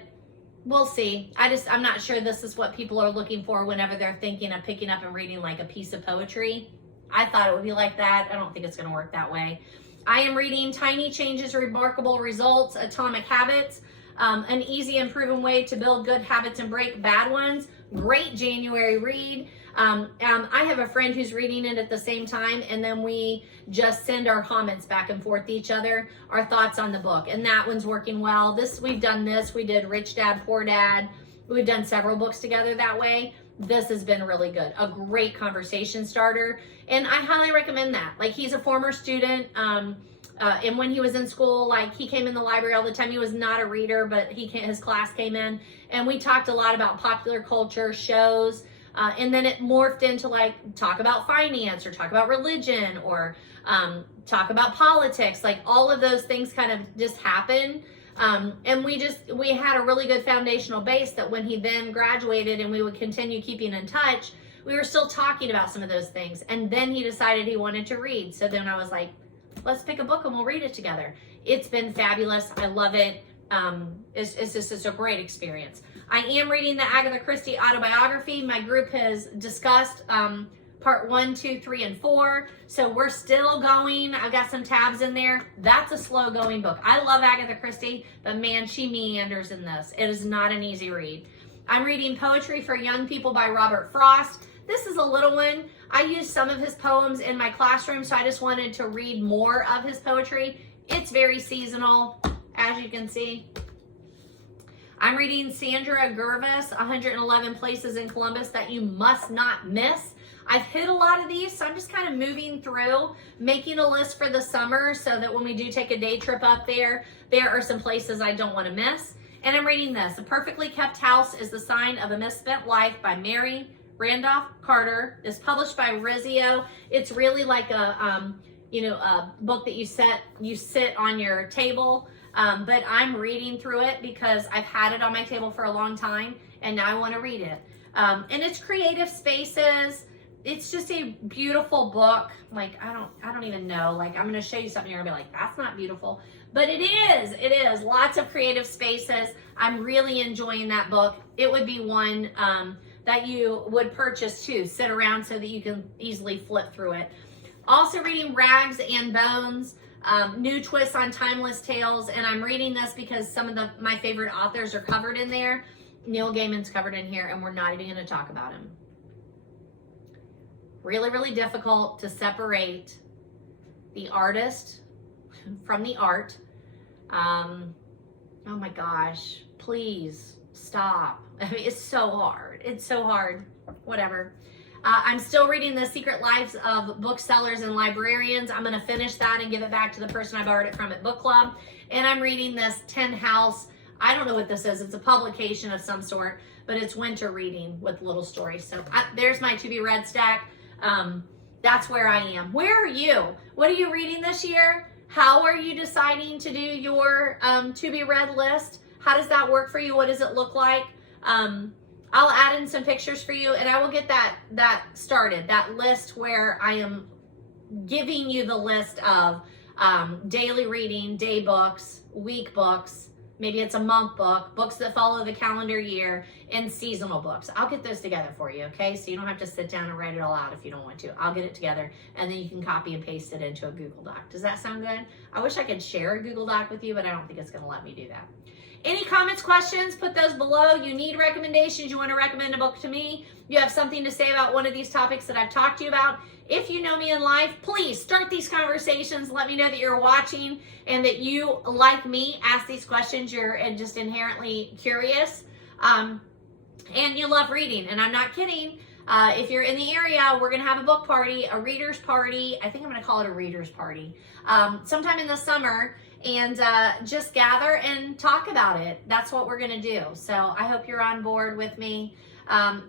we'll see. I'm not sure this is what people are looking for whenever they're thinking of picking up and reading like a piece of poetry. I thought it would be like that. I don't think it's gonna work that way. I am reading Tiny Changes, Remarkable Results, Atomic Habits, an easy and proven way to build good habits and break bad ones. Great January read. I have a friend who's reading it at the same time, and then we just send our comments back and forth to each other, our thoughts on the book, and that one's working well. We did Rich Dad, Poor Dad. We've done several books together that way. This has been really good. A great conversation starter, and I highly recommend that. Like, he's a former student, and when he was in school, like, he came in the library all the time. He was not a reader, but his class came in, and we talked a lot about popular culture, shows, and then it morphed into like talk about finance or talk about religion or talk about politics. Like, all of those things kind of just happen. And we had a really good foundational base that when he then graduated and we would continue keeping in touch, we were still talking about some of those things. And then he decided he wanted to read. So then I was like, let's pick a book and we'll read it together. It's been fabulous. I love it. It's a great experience. I am reading the Agatha Christie autobiography. My group has discussed part 1, 2, 3, and 4. So we're still going. I've got some tabs in there. That's a slow going book. I love Agatha Christie, but man, she meanders in this. It is not an easy read. I'm reading Poetry for Young People by Robert Frost. This is a little one. I use some of his poems in my classroom, so I just wanted to read more of his poetry. It's very seasonal, as you can see. I'm reading Sandra Gervas, 111 Places in Columbus That You Must Not Miss. I've hit a lot of these, so I'm just kind of moving through, making a list for the summer so that when we do take a day trip up there are some places I don't want to miss. And I'm reading this. A Perfectly Kept House is the Sign of a Misspent Life by Mary Randolph Carter. It's published by Rizzio. It's really like a book that you sit on your table. But I'm reading through it because I've had it on my table for a long time and now I want to read it. And it's creative spaces. It's just a beautiful book. Like, I don't even know. Like, I'm going to show you something, you're going to be like, that's not beautiful. But it is. Lots of creative spaces. I'm really enjoying that book. It would be one that you would purchase too. Sit around so that you can easily flip through it. Also reading Rags and Bones, new twists on timeless tales. And I'm reading this because some of my favorite authors are covered in there. Neil Gaiman's covered in here, and we're not even going to talk about him. Really, really difficult to separate the artist from the art. Oh my gosh, please stop. I mean, it's so hard. It's so hard. Whatever. I'm still reading The Secret Lives of Booksellers and Librarians. I'm going to finish that and give it back to the person I borrowed it from at book club. And I'm reading this 10 House. I don't know what this is. It's a publication of some sort, but it's winter reading with little stories. So there's my to be read stack. That's where I am. Where are you? What are you reading this year? How are you deciding to do your to be read list? How does that work for you? What does it look like? I'll add in some pictures for you, and I will get that started, that list where I am giving you the list of daily reading, day books, week books, maybe it's a month book, books that follow the calendar year, and seasonal books. I'll get those together for you, okay? So you don't have to sit down and write it all out if you don't want to. I'll get it together, and then you can copy and paste it into a Google Doc. Does that sound good? I wish I could share a Google Doc with you, but I don't think it's going to let me do that. Any comments, questions, put those below. You need recommendations. You want to recommend a book to me. You have something to say about one of these topics that I've talked to you about. If you know me in life, please start these conversations. Let me know that you're watching and that you, like me, ask these questions. You're just inherently curious. And you love reading. And I'm not kidding. If you're in the area, we're going to have a book party, a reader's party. I think I'm going to call it a reader's party. Sometime in the summer. And just gather and talk about it. That's what we're going to do. So I hope you're on board with me.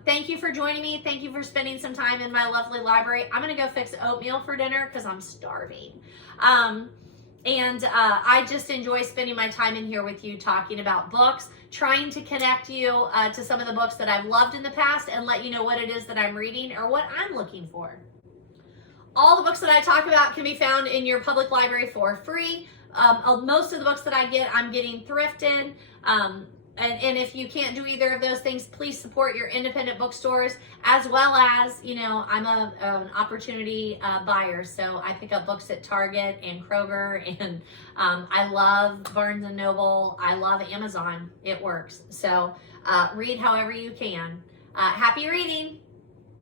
Thank you for joining me. Thank you for spending some time in my lovely library. I'm going to go fix oatmeal for dinner because I'm starving. I just enjoy spending my time in here with you talking about books, trying to connect you to some of the books that I've loved in the past and let you know what it is that I'm reading or what I'm looking for. All the books that I talk about can be found in your public library for free. Most of the books that I get, I'm getting thrifted. And if you can't do either of those things, please support your independent bookstores, as well as, you know, I'm an opportunity buyer. So I pick up books at Target and Kroger, and I love Barnes & Noble. I love Amazon. It works. So read however you can. Happy reading.